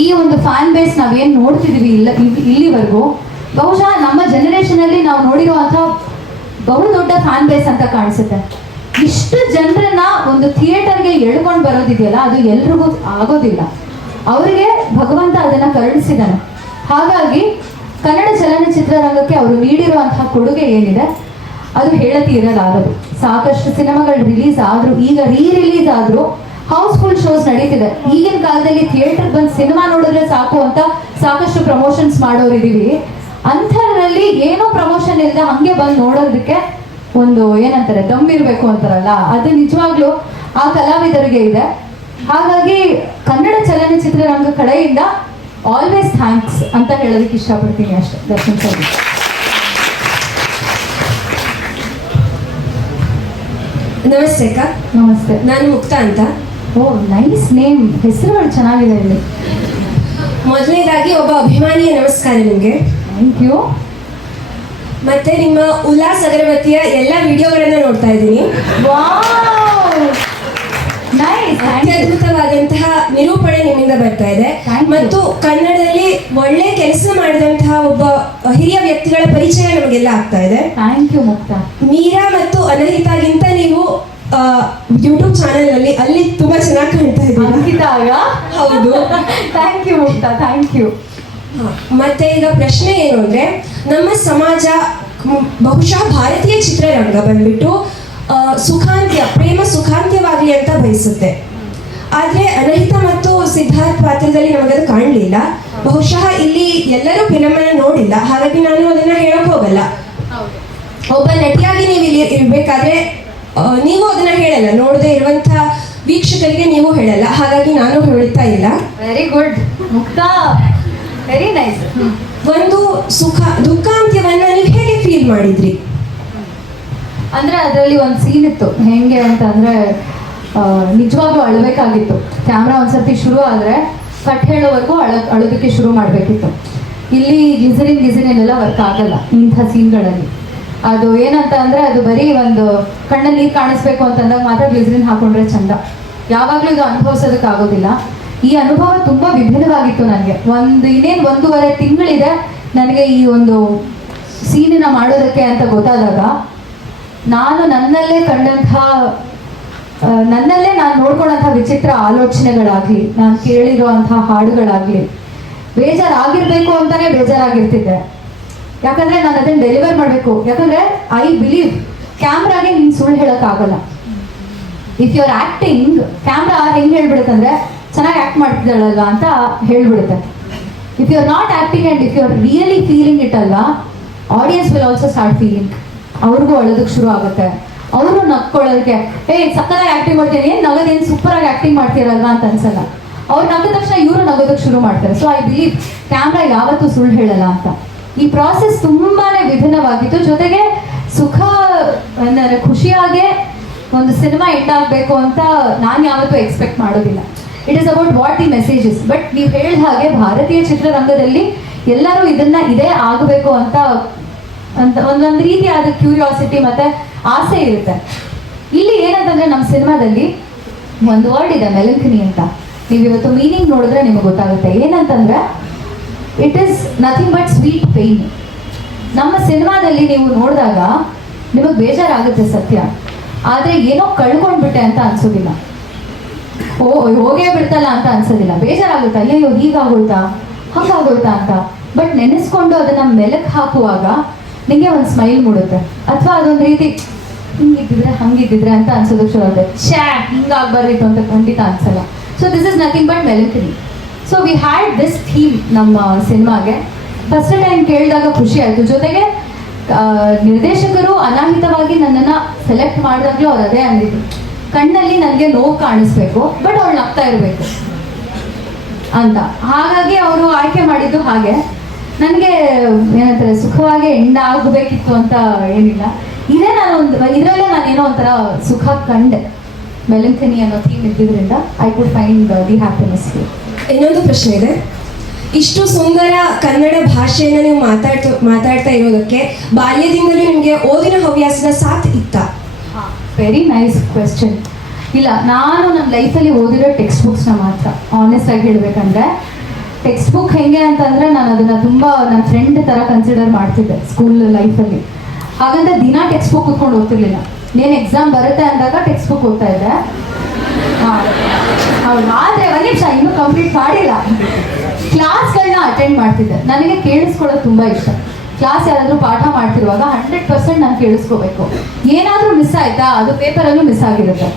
ಈ ಒಂದು ಫ್ಯಾನ್ ಬೇಸ್ ನಾವೇನ್ ನೋಡ್ತಿದೀವಿ ಇಲ್ಲಿವರೆಗೂ ಬಹುಶಃ ನಮ್ಮ ಜನರೇಷನ್ ಅಲ್ಲಿ ನಾವು ನೋಡಿರುವಂತಹ ಬಹು ದೊಡ್ಡ ಫ್ಯಾನ್ ಬೇಸ್ ಅಂತ ಕಾಣಿಸುತ್ತೆ. ಇಷ್ಟು ಜನರನ್ನ ಒಂದು ಥಿಯೇಟರ್ಗೆ ಎಳ್ಕೊಂಡು ಬರೋದಿದೆಯಲ್ಲ, ಅದು ಎಲ್ರಿಗೂ ಆಗೋದಿಲ್ಲ. ಅವರಿಗೆ ಭಗವಂತ ಅದನ್ನ ಕರುಣಿಸಿದಾನೆ. ಹಾಗಾಗಿ ಕನ್ನಡ ಚಲನಚಿತ್ರರಂಗಕ್ಕೆ ಅವರು ನೀಡಿರುವಂತಹ ಕೊಡುಗೆ ಏನಿದೆ ಅದು ಹೇಳತಿ ಇರಲಾರದು. ಸಾಕಷ್ಟು ಸಿನಿಮಾಗಳು ರಿಲೀಸ್ ಆದ್ರು, ಈಗ ರಿಲೀಸ್ ಆದ್ರು ಹೌಸ್ಫುಲ್ ಶೋಸ್ ನಡೀತಿದೆ. ಈಗಿನ ಕಾಲದಲ್ಲಿ ಥಿಯೇಟರ್ ಬಂದು ಸಿನಿಮಾ ನೋಡಿದ್ರೆ ಸಾಕು ಅಂತ ಸಾಕಷ್ಟು ಪ್ರಮೋಷನ್ಸ್ ಮಾಡೋರಿದೀವಿ. ಅಂಥದ್ರಲ್ಲಿ ಏನೋ ಪ್ರಮೋಷನ್ ಇಲ್ಲದೆ ಹಂಗೆ ಬಂದು ನೋಡೋದಕ್ಕೆ ಒಂದು ಏನಂತಾರೆ ದಮ್ ಇರ್ಬೇಕು ಅಂತಾರಲ್ಲ, ಅದು ನಿಜವಾಗ್ಲೂ ಆ ಕಲಾವಿದರಿಗೆ ಇದೆ. ಹಾಗಾಗಿ ಕನ್ನಡ ಚಲನಚಿತ್ರರಂಗ ಕಡೆಯಿಂದ ಆಲ್ವೇಸ್ ಥ್ಯಾಂಕ್ಸ್ ಅಂತ ಹೇಳೋದಕ್ಕೆ ಇಷ್ಟಪಡ್ತೀನಿ ಅಷ್ಟೇ. ದರ್ಶನ್ ಸರ್ ನಮಸ್ತೆ ಅಕ್ಕ. ನಮಸ್ತೆ. ನಾನು ಮುಕ್ತ ಅಂತ. ಓ ನೈಸ್ ನೇಮ್, ಹೆಸರುಗಳು ಚೆನ್ನಾಗಿದೆ ಇಲ್ಲಿ. ಮೊದಲನೇದಾಗಿ ಒಬ್ಬ ಅಭಿಮಾನಿಯ ನಮಸ್ಕಾರ ನಿಮಗೆ. Thank you. ಮತ್ತೆ ನಿಮ್ಮ ಉಲ್ಲಾಸ್ ಅಗರಬತ್ತಿಯ ಎಲ್ಲ ವಿಡಿಯೋಗಳನ್ನ ನೋಡ್ತಾ ಇದ್ದೀನಿ. ಅತ್ಯದ್ಭುತವಾದಂತಹ ನಿರೂಪಣೆ ನಿಮ್ಮಿಂದ ಬರ್ತಾ ಇದೆ. ಮತ್ತು ಕನ್ನಡದಲ್ಲಿ ಒಳ್ಳೆ ಕೆಲಸ ಮಾಡಿದಂತಹ ಒಬ್ಬ ಹಿರಿಯ ವ್ಯಕ್ತಿಗಳ ಪರಿಚಯ ನಮಗೆಲ್ಲ ಆಗ್ತಾ ಇದೆ. ಥ್ಯಾಂಕ್ ಯು ಮುಕ್ತ. ಮೀರಾ ಮತ್ತು ಅನಹಿತಾಗಿಂತ ನೀವು ಯೂಟ್ಯೂಬ್ ಚಾನೆಲ್ ಅಲ್ಲಿ ತುಂಬಾ ಚೆನ್ನಾಗಿ ಕಾಣ್ತಾ ಇದ್ದೀರಾ. ಹೌದು. ಥ್ಯಾಂಕ್ ಯು ಮುಕ್ತ, ಥ್ಯಾಂಕ್ ಯು. ಮತ್ತೆ ಈಗ ಪ್ರಶ್ನೆ ಏನು ಅಂದ್ರೆ, ನಮ್ಮ ಸಮಾಜ ಬಹುಶಃ ಭಾರತೀಯ ಚಿತ್ರರಂಗ ಬಂದ್ಬಿಟ್ಟು ಸುಖಾಂತ್ಯ, ಪ್ರೇಮ ಸುಖಾಂತ್ಯವಾಗಲಿ ಅಂತ ಬಯಸುತ್ತೆ. ಆದ್ರೆ ಅನಹಿತ ಮತ್ತು ಸಿದ್ಧಾರ್ಥ್ ಪಾತ್ರದಲ್ಲಿ ನಮಗದು ಕಾಣಲಿಲ್ಲ. ಬಹುಶಃ ಇಲ್ಲಿ ಎಲ್ಲರೂ ಫಿಲಮನ್ನ ನೋಡಿಲ್ಲ, ಹಾಗಾಗಿ ನಾನು ಅದನ್ನ ಹೇಳಕ್ ಹೋಗಲ್ಲ. ಒಬ್ಬ ನಟಿಯಾಗಿ ನೀವು ಇಲ್ಲಿ ಇರ್ಬೇಕಾದ್ರೆ ನೀವು ಅದನ್ನ ಹೇಳಲ್ಲ, ನೋಡದೆ ಇರುವಂತಹ ವೀಕ್ಷಕರಿಗೆ ನೀವು ಹೇಳಲ್ಲ, ಹಾಗಾಗಿ ನಾನು ಹೇಳ್ತಾ ಇಲ್ಲ. ವೆರಿ ಗುಡ್ ಮುಕ್ತ, ವೆರಿ ನೈಸ್. ಒಂದು ದುಃಖಾಂತ್ಯವನ್ನ ನೀವು ಹೇಗೆ ಫೀಲ್ ಮಾಡಿದ್ರಿ? ಅಂದ್ರೆ ಅದರಲ್ಲಿ ಒಂದು ಸೀನ್ ಇತ್ತು. ಹೆಂಗೆ ಅಂತ ಅಂದ್ರೆ ನಿಜವಾಗ್ಲೂ ಅಳಬೇಕಾಗಿತ್ತು. ಕ್ಯಾಮ್ರಾ ಒಂದ್ಸರ್ತಿ ಶುರು ಆದ್ರೆ ಕಟ್ ಹೇಳೋವರೆಗೂ ಅಳೋದಕ್ಕೆ ಶುರು ಮಾಡಬೇಕಿತ್ತು. ಇಲ್ಲಿ ಗಿಝರಿನ್ ಎಲ್ಲ ವರ್ಕ್ ಆಗಲ್ಲ ಇಂಥ ಸೀನ್ಗಳಲ್ಲಿ. ಅದು ಏನಂತ ಅಂದ್ರೆ ಅದು ಬರೀ ಒಂದು ಕಣ್ಣಲ್ಲಿ ನೀರು ಕಾಣಿಸ್ಬೇಕು ಅಂತಂದಾಗ ಮಾತ್ರ ಗ್ಲಿಸರಿನ್ ಹಾಕೊಂಡ್ರೆ ಚಂದ. ಯಾವಾಗ್ಲೂ ಇದು ಅನುಭವಿಸೋದಕ್ಕಾಗೋದಿಲ್ಲ. ಈ ಅನುಭವ ತುಂಬಾ ವಿಭಿನ್ನವಾಗಿತ್ತು ನನಗೆ. ಇನ್ನೇನು 1.5 ತಿಂಗಳಿದೆ ನನಗೆ ಈ ಒಂದು ಸೀನಿನ ಮಾಡೋದಕ್ಕೆ ಅಂತ ಗೊತ್ತಾದಾಗ ನಾನು ನನ್ನಲ್ಲೇ ನಾನು ನೋಡ್ಕೊಂಡಂಥ ವಿಚಿತ್ರ ಆಲೋಚನೆಗಳಾಗ್ಲಿ, ನಾನು ಕೇಳಿರುವಂತಹ ಹಾಡುಗಳಾಗ್ಲಿ, ಬೇಜಾರಾಗಿರ್ಬೇಕು ಅಂತಾನೆ ಬೇಜಾರಾಗಿರ್ತಿದ್ದೆ. ಯಾಕಂದ್ರೆ ನಾನು ಅದನ್ನ ಡೆಲಿವರ್ ಮಾಡಬೇಕು. ಯಾಕಂದ್ರೆ ಐ ಬಿಲೀವ್ ಕ್ಯಾಮ್ರಾಗೆ ನೀನ್ ಸುಳ್ಳು ಹೇಳಕ್ಕಾಗಲ್ಲ. If you are acting, camera ಹೆಂಗ್ ಹೇಳ್ಬಿಡುತ್ತಂದ್ರೆ ಚೆನ್ನಾಗಿ ಆಕ್ಟ್ ಮಾಡ್ತಿದ್ದಾಳಲ್ವಾ ಅಂತ ಹೇಳ್ಬಿಡುತ್ತೆ. If you are not acting and if you are really feeling it ಅಲ್ವಾ, audience will also start feeling. ಅವ್ರಿಗೂ ಅಳೋದಕ್ಕೆ ಶುರು ಆಗುತ್ತೆ, ಅವರು ನಕ್ಕೊಳ್ಳೋದಕ್ಕೆ ಸಕ್ಕತ್ತಾಗಿ ಆಕ್ಟಿಂಗ್ ಮಾಡ್ತೀನಿ, ಏನ್ ನಗೋದೇನು ಸೂಪರ್ ಆಗಿ ಆಕ್ಟಿಂಗ್ ಮಾಡ್ತೀರಲ್ವಾ ಅಂತ ಅನ್ಸಲ್ಲ. ಅವ್ರು ನಗದ ತಕ್ಷಣ ಇವರು ನಗೋದಕ್ಕೆ ಶುರು ಮಾಡ್ತಾರೆ. ಸೊ ಐ ಬಿಲೀವ್ ಕ್ಯಾಮ್ರಾ ಯಾವತ್ತೂ ಸುಳ್ಳು ಹೇಳಲ್ಲ ಅಂತ. ಈ ಪ್ರಾಸೆಸ್ ತುಂಬಾನೇ ವಿಭಿನ್ನವಾಗಿತ್ತು. ಜೊತೆಗೆ ಸುಖ ಅಂದರೆ ಖುಷಿಯಾಗೆ ಒಂದು ಸಿನಿಮಾ ಎಂಡ್ ಆಗಬೇಕು ಅಂತ ನಾನು ಯಾವತ್ತೂ ಎಕ್ಸ್ಪೆಕ್ಟ್ ಮಾಡೋದಿಲ್ಲ. It is about what the messages. But ನೀವು ಹೇಳಿದ ಹಾಗೆ ಭಾರತೀಯ ಚಿತ್ರರಂಗದಲ್ಲಿ ಎಲ್ಲರೂ ಇದೇ ಆಗಬೇಕು ಅಂತ ಒಂದೊಂದು ರೀತಿಯಾದ ಕ್ಯೂರಿಯಾಸಿಟಿ ಮತ್ತೆ ಆಸೆ ಇರುತ್ತೆ. ಇಲ್ಲಿ ಏನಂತಂದ್ರೆ ನಮ್ಮ ಸಿನಿಮಾದಲ್ಲಿ ಒಂದು ವರ್ಡ್ ಇದೆ, ಮೆಲಂಕನಿ ಅಂತ. ನೀವು ಇವತ್ತು ಮೀನಿಂಗ್ ನೋಡಿದ್ರೆ ನಿಮಗೆ ಗೊತ್ತಾಗುತ್ತೆ. ಏನಂತಂದ್ರೆ it is nothing but sweet pain. ನಮ್ಮ ಸಿನಿಮಾದಲ್ಲಿ ನೀವು ನೋಡಿದಾಗ ನಿಮಗೆ ಬೇಜಾರಾಗುತ್ತೆ ಸತ್ಯ, ಆದರೆ ಏನೋ ಕಳ್ಕೊಂಡ್ಬಿಟ್ಟೆ ಅಂತ ಅನ್ಸೋದಿಲ್ಲ. ಹೋಗೇ ಬಿಡ್ತಲ್ಲ ಅಂತ ಅನ್ಸೋದಿಲ್ಲ. ಬೇಜಾರಾಗುತ್ತಾ, ಅಯ್ಯೋ ಹೀಗಾಗೋಯ್ತಾ ಹಂಗಾಗೋಯ್ತಾ ಅಂತ. ಬಟ್ ನೆನೆಸ್ಕೊಂಡು ಅದನ್ನ ಮೆಲಕ್ ಹಾಕುವಾಗ ನಿಮಗೆ ಒಂದು ಸ್ಮೈಲ್ ಮೂಡುತ್ತೆ. ಅಥವಾ ಅದೊಂದು ರೀತಿ ಹಂಗಿದ್ದಿದ್ರೆ ಅಂತ ಅನ್ಸೋದಕ್ಕೆ ಶುರು ಆಗುತ್ತೆ. ಹಿಂಗಾಗ್ಬಾರ್ದಿತ್ತು ಅಂತ ಖಂಡಿತ ಅನ್ಸಲ್ಲ. So this is nothing but melancholy. So we had this theme ನಮ್ಮ ಸಿನಿಮಾಗೆ. ಫಸ್ಟ್ ಟೈಮ್ ಕೇಳಿದಾಗ ಖುಷಿ ಆಯಿತು. ಜೊತೆಗೆ ನಿರ್ದೇಶಕರು ಅನಾಹಿತವಾಗಿ ನನ್ನನ್ನು ಸೆಲೆಕ್ಟ್ ಮಾಡಿದಾಗಲೂ ಅವ್ರು ಅದೇ ಅಂದಿದ್ರು, ಕಣ್ಣಲ್ಲಿ ನನಗೆ ನೋವು ಕಾಣಿಸ್ಬೇಕು, ಬಟ್ ಅವಳು ನಗ್ತಾ ಇರಬೇಕು ಅಂತ. ಹಾಗಾಗಿ ಅವರು ಆಯ್ಕೆ ಮಾಡಿದ್ದು ಹಾಗೆ. ನನಗೆ ಏನಂತಾರೆ ಸುಖವಾಗಿ ಎಂಡ್ ಆಗಬೇಕಿತ್ತು ಅಂತ ಏನಿಲ್ಲ. ಇದರಲ್ಲೇ ನಾನೇನೋ ಒಂಥರ ಸುಖ ಕಂಡೆ. ಮೆಲಂಕನಿ ಅನ್ನೋ ಥೀಮ್ ಇದ್ದಿದ್ರಿಂದ I could find the happiness. ಇನ್ನೊಂದು ಪ್ರಶ್ನೆ ಇದೆ. ಇಷ್ಟು ಸುಂದರ ಕನ್ನಡ ಭಾಷೆಯನ್ನು ನೀವು ಮಾತಾಡ್ತಾ ಇರೋದಕ್ಕೆ ಬಾಲ್ಯದಿಂದಲೂ ನಿಮಗೆ ಓದಿನ ಹವ್ಯಾಸದ ಸಾಥ್ ಇತ್ತ? Very nice question. ಇಲ್ಲ, ನಾನು ನನ್ನ ಲೈಫಲ್ಲಿ ಓದಿರೋ ಟೆಕ್ಸ್ಟ್ ಬುಕ್ಸ್ನ ಮಾತ್ರ ಆನೆಸ್ಟ್ ಆಗಿ ಹೇಳ್ಬೇಕಂದ್ರೆ, ಟೆಕ್ಸ್ಟ್ ಬುಕ್ ಹೆಂಗೆ ಅಂತಂದ್ರೆ ನಾನು ಅದನ್ನ ತುಂಬಾ ನನ್ನ ಫ್ರೆಂಡ್ ತರ ಕನ್ಸಿಡರ್ ಮಾಡ್ತಿದ್ದೆ ಸ್ಕೂಲ್ ಲೈಫಲ್ಲಿ. ಹಾಗಂತ ದಿನ ಟೆಕ್ಸ್ಟ್ ಬುಕ್ ಕುತ್ಕೊಂಡು ಓದ್ತಿರ್ಲಿಲ್ಲ. ಏನು ಎಕ್ಸಾಮ್ ಬರುತ್ತೆ ಅಂದಾಗ ಟೆಕ್ಸ್ಟ್ ಬುಕ್ ಓದ್ತಾ ಇದ್ದೆ. ಹೌದು, ಆದ್ರೆ ಒಂದು ನಿಮಿಷ ಇನ್ನೂ ಕಂಪ್ಲೀಟ್ ಮಾಡಿಲ್ಲ. ಕ್ಲಾಸ್ಗಳನ್ನ ಅಟೆಂಡ್ ಮಾಡ್ತಿದ್ದೆ. ನನಗೆ ಕೇಳಿಸ್ಕೊಳ್ಳೋದು ತುಂಬಾ ಇಷ್ಟ. ಕ್ಲಾಸ್ ಯಾರಾದರೂ ಪಾಠ ಮಾಡ್ತಿರುವಾಗ 100% ನಾನು ಕೇಳಿಸ್ಕೋಬೇಕು. ಏನಾದರೂ ಮಿಸ್ ಆಯ್ತಾ, ಅದು ಪೇಪರಲ್ಲೂ ಮಿಸ್ ಆಗಿರುತ್ತೆ.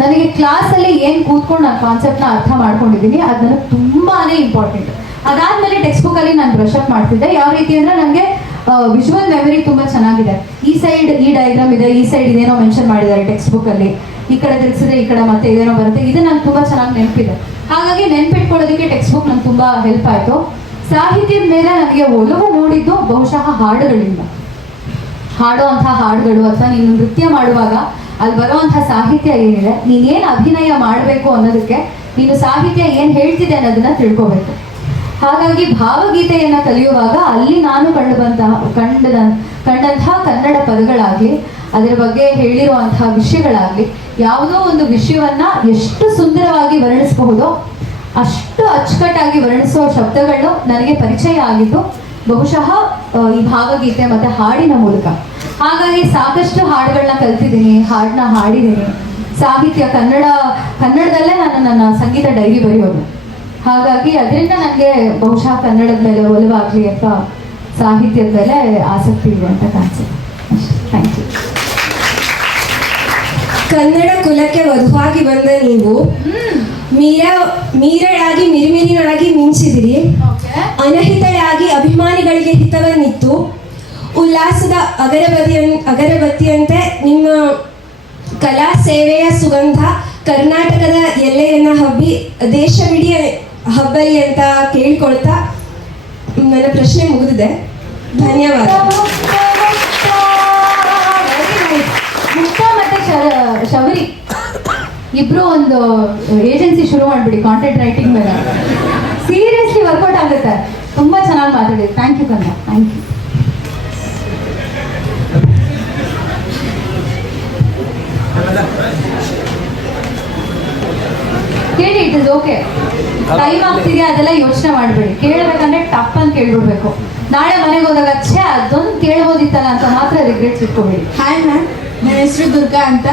ನನಗೆ ಕ್ಲಾಸಲ್ಲಿ ಏನು ಕೂತ್ಕೊಂಡು ನಾನು ಕಾನ್ಸೆಪ್ಟ್ನ ಅರ್ಥ ಮಾಡ್ಕೊಂಡಿದ್ದೀನಿ, ಅದು ನನಗೆ ತುಂಬಾನೇ ಇಂಪಾರ್ಟೆಂಟ್. ಅದಾದ್ಮೇಲೆ ಟೆಕ್ಸ್ಟ್ ಬುಕ್ಕಲ್ಲಿ ನಾನು ಬ್ರಷ್ ಅಪ್ ಮಾಡ್ತಿದ್ದೆ. ಯಾವ ರೀತಿ ಅಂದರೆ ನನಗೆ ವಿಜುವಲ್ ಮೆಮರಿ ತುಂಬ ಚೆನ್ನಾಗಿದೆ. ಈ ಸೈಡ್ ಈ ಡಯಾಗ್ರಾಮ್ ಇದೆ, ಈ ಸೈಡ್ ಇದೇನೋ ಮೆನ್ಷನ್ ಮಾಡಿದ್ದಾರೆ ಟೆಕ್ಸ್ಟ್ ಬುಕ್ಕಲ್ಲಿ, ಈ ಕಡೆ ತಿರ್ಗಿಸಿದ್ರೆ ಈ ಕಡೆ ಮತ್ತೆ ಇದೇನೋ ಬರುತ್ತೆ. ಇದು ನಂಗೆ ತುಂಬ ಚೆನ್ನಾಗಿ ನೆನಪಿದೆ. ಹಾಗಾಗಿ ನೆನ್ಪಿಟ್ಕೊಳ್ಳೋದಕ್ಕೆ ಟೆಕ್ಸ್ಟ್ ಬುಕ್ ನಂಗೆ ತುಂಬ ಹೆಲ್ಪ್ ಆಯಿತು. ಸಾಹಿತ್ಯದ ಮೇಲೆ ನನಗೆ ಒಲವು ಮೂಡಿದ್ದು ಬಹುಶಃ ಹಾಡುಗಳಿಂದ. ಹಾಡುವಂಥ ಹಾಡುಗಳು ಅಥವಾ ನೀನು ನೃತ್ಯ ಮಾಡುವಾಗ ಅಲ್ಲಿ ಬರುವಂಥ ಸಾಹಿತ್ಯ ಏನಿದೆ, ನೀನೇನು ಅಭಿನಯ ಮಾಡಬೇಕು ಅನ್ನೋದಕ್ಕೆ ನೀನು ಸಾಹಿತ್ಯ ಏನು ಹೇಳ್ತಿದೆ ಅನ್ನೋದನ್ನ ತಿಳ್ಕೋಬೇಕು. ಹಾಗಾಗಿ ಭಾವಗೀತೆಯನ್ನು ಕಲಿಯುವಾಗ ಅಲ್ಲಿ ನಾನು ಕಂಡಂತಹ ಕನ್ನಡ ಪದಗಳಾಗಲಿ, ಅದರ ಬಗ್ಗೆ ಹೇಳಿರುವಂತಹ ವಿಷಯಗಳಾಗಲಿ, ಯಾವುದೋ ಒಂದು ವಿಷಯವನ್ನ ಎಷ್ಟು ಸುಂದರವಾಗಿ ವರ್ಣಿಸಬಹುದೋ ಅಷ್ಟು ಅಚ್ಚುಕಟ್ಟಾಗಿ ವರ್ಣಿಸುವ ಶಬ್ದಗಳು ನನಗೆ ಪರಿಚಯ ಆಗಿದ್ದು ಬಹುಶಃ ಈ ಭಾವಗೀತೆ ಮತ್ತೆ ಹಾಡಿನ ಮೂಲಕ. ಹಾಗಾಗಿ ಸಾಕಷ್ಟು ಹಾಡುಗಳನ್ನ ಕಲ್ತಿದ್ದೀನಿ, ಹಾಡನ್ನ ಹಾಡಿದ್ದೀನಿ. ಸಾಹಿತ್ಯ ಕನ್ನಡದಲ್ಲೇ ನಾನು ನನ್ನ ಸಂಗೀತ ಡೈರಿ ಬರೆಯೋದು. ಹಾಗಾಗಿ ಅದರಿಂದ ನನಗೆ ಬಹುಶಃ ಕನ್ನಡದ ಮೇಲೆ ಒಲವಾಗಲಿ ಅಥವಾ ಸಾಹಿತ್ಯದ ಮೇಲೆ ಆಸಕ್ತಿ ಇದೆ ಅಂತ ಕಾಣಿಸುತ್ತೆ. Thank you. ಕನ್ನಡ ಕುಲಕ್ಕೆ ವಧುವಾಗಿ ಬಂದ ನೀವು ಮೀರಳಾಗಿ ಮಿರಿಮಿರಿಯೊಳಗಿ ಮಿಂಚಿದಿರಿ. ಅನಹಿತಳಾಗಿ ಅಭಿಮಾನಿಗಳಿಗೆ ಹಿತವನ್ನಿತ್ತು. ಉಲ್ಲಾಸದ ಅಗರಬತ್ತಿಯಂತೆ ನಿಮ್ಮ ಕಲಾ ಸೇವೆಯ ಸುಗಂಧ ಕರ್ನಾಟಕದ ಎಲ್ಲೆಯನ್ನ ಹಬ್ಬಿ ದೇಶವಿಡೀ ಹಬ್ಬಲಿ ಅಂತ ಕೇಳಿಕೊಳ್ತಾ ನನ್ನ ಪ್ರಶ್ನೆ ಮುಗಿದಿದೆ. ಧನ್ಯವಾದ. ಮುಕ್ತ ಮತ್ತೆ ಶಬರಿ ಇಬ್ರು ಒಂದು ಏಜೆನ್ಸಿ ಶುರು ಮಾಡ್ಬಿಡಿ ಕಾಂಟೆಂಟ್ ರೈಟಿಂಗ್ ಮೇಲೆ. ಸೀರಿಯಸ್ಲಿ ವರ್ಕೌಟ್ ಆಗುತ್ತೆ. ತುಂಬಾ ಚೆನ್ನಾಗಿ ಮಾತಾಡಿದ್ರಿ. Thank you Kannada. Thank you. ಕೇಳಿ, ಇಟ್ ಇಸ್ ಓಕೆ. ಟೈಮ್ ಆಗ್ತಿದೆಯಾ ಅದೆಲ್ಲ ಯೋಚನೆ ಮಾಡಬೇಡಿ. ಕೇಳಬೇಕಂದ್ರೆ ಟಪ್ ಅಂತ ಕೇಳ್ಬಿಡ್ಬೇಕು. ನಾಳೆ ಮನೆಗೆ ಹೋದಾಗ ಛೇ ಅದೊಂದು ಕೇಳ್ಬೋದಿತ್ತಲ್ಲ ಅಂತ ಮಾತ್ರ ರಿಗ್ರೆಟ್ಸ್ ಇಟ್ಕೋಬೇಡಿ. ಹಾಯ್ ಮ್ಯಾಮ್, ನನ್ನ ಹೆಸರು ದುರ್ಗಾ ಅಂತ.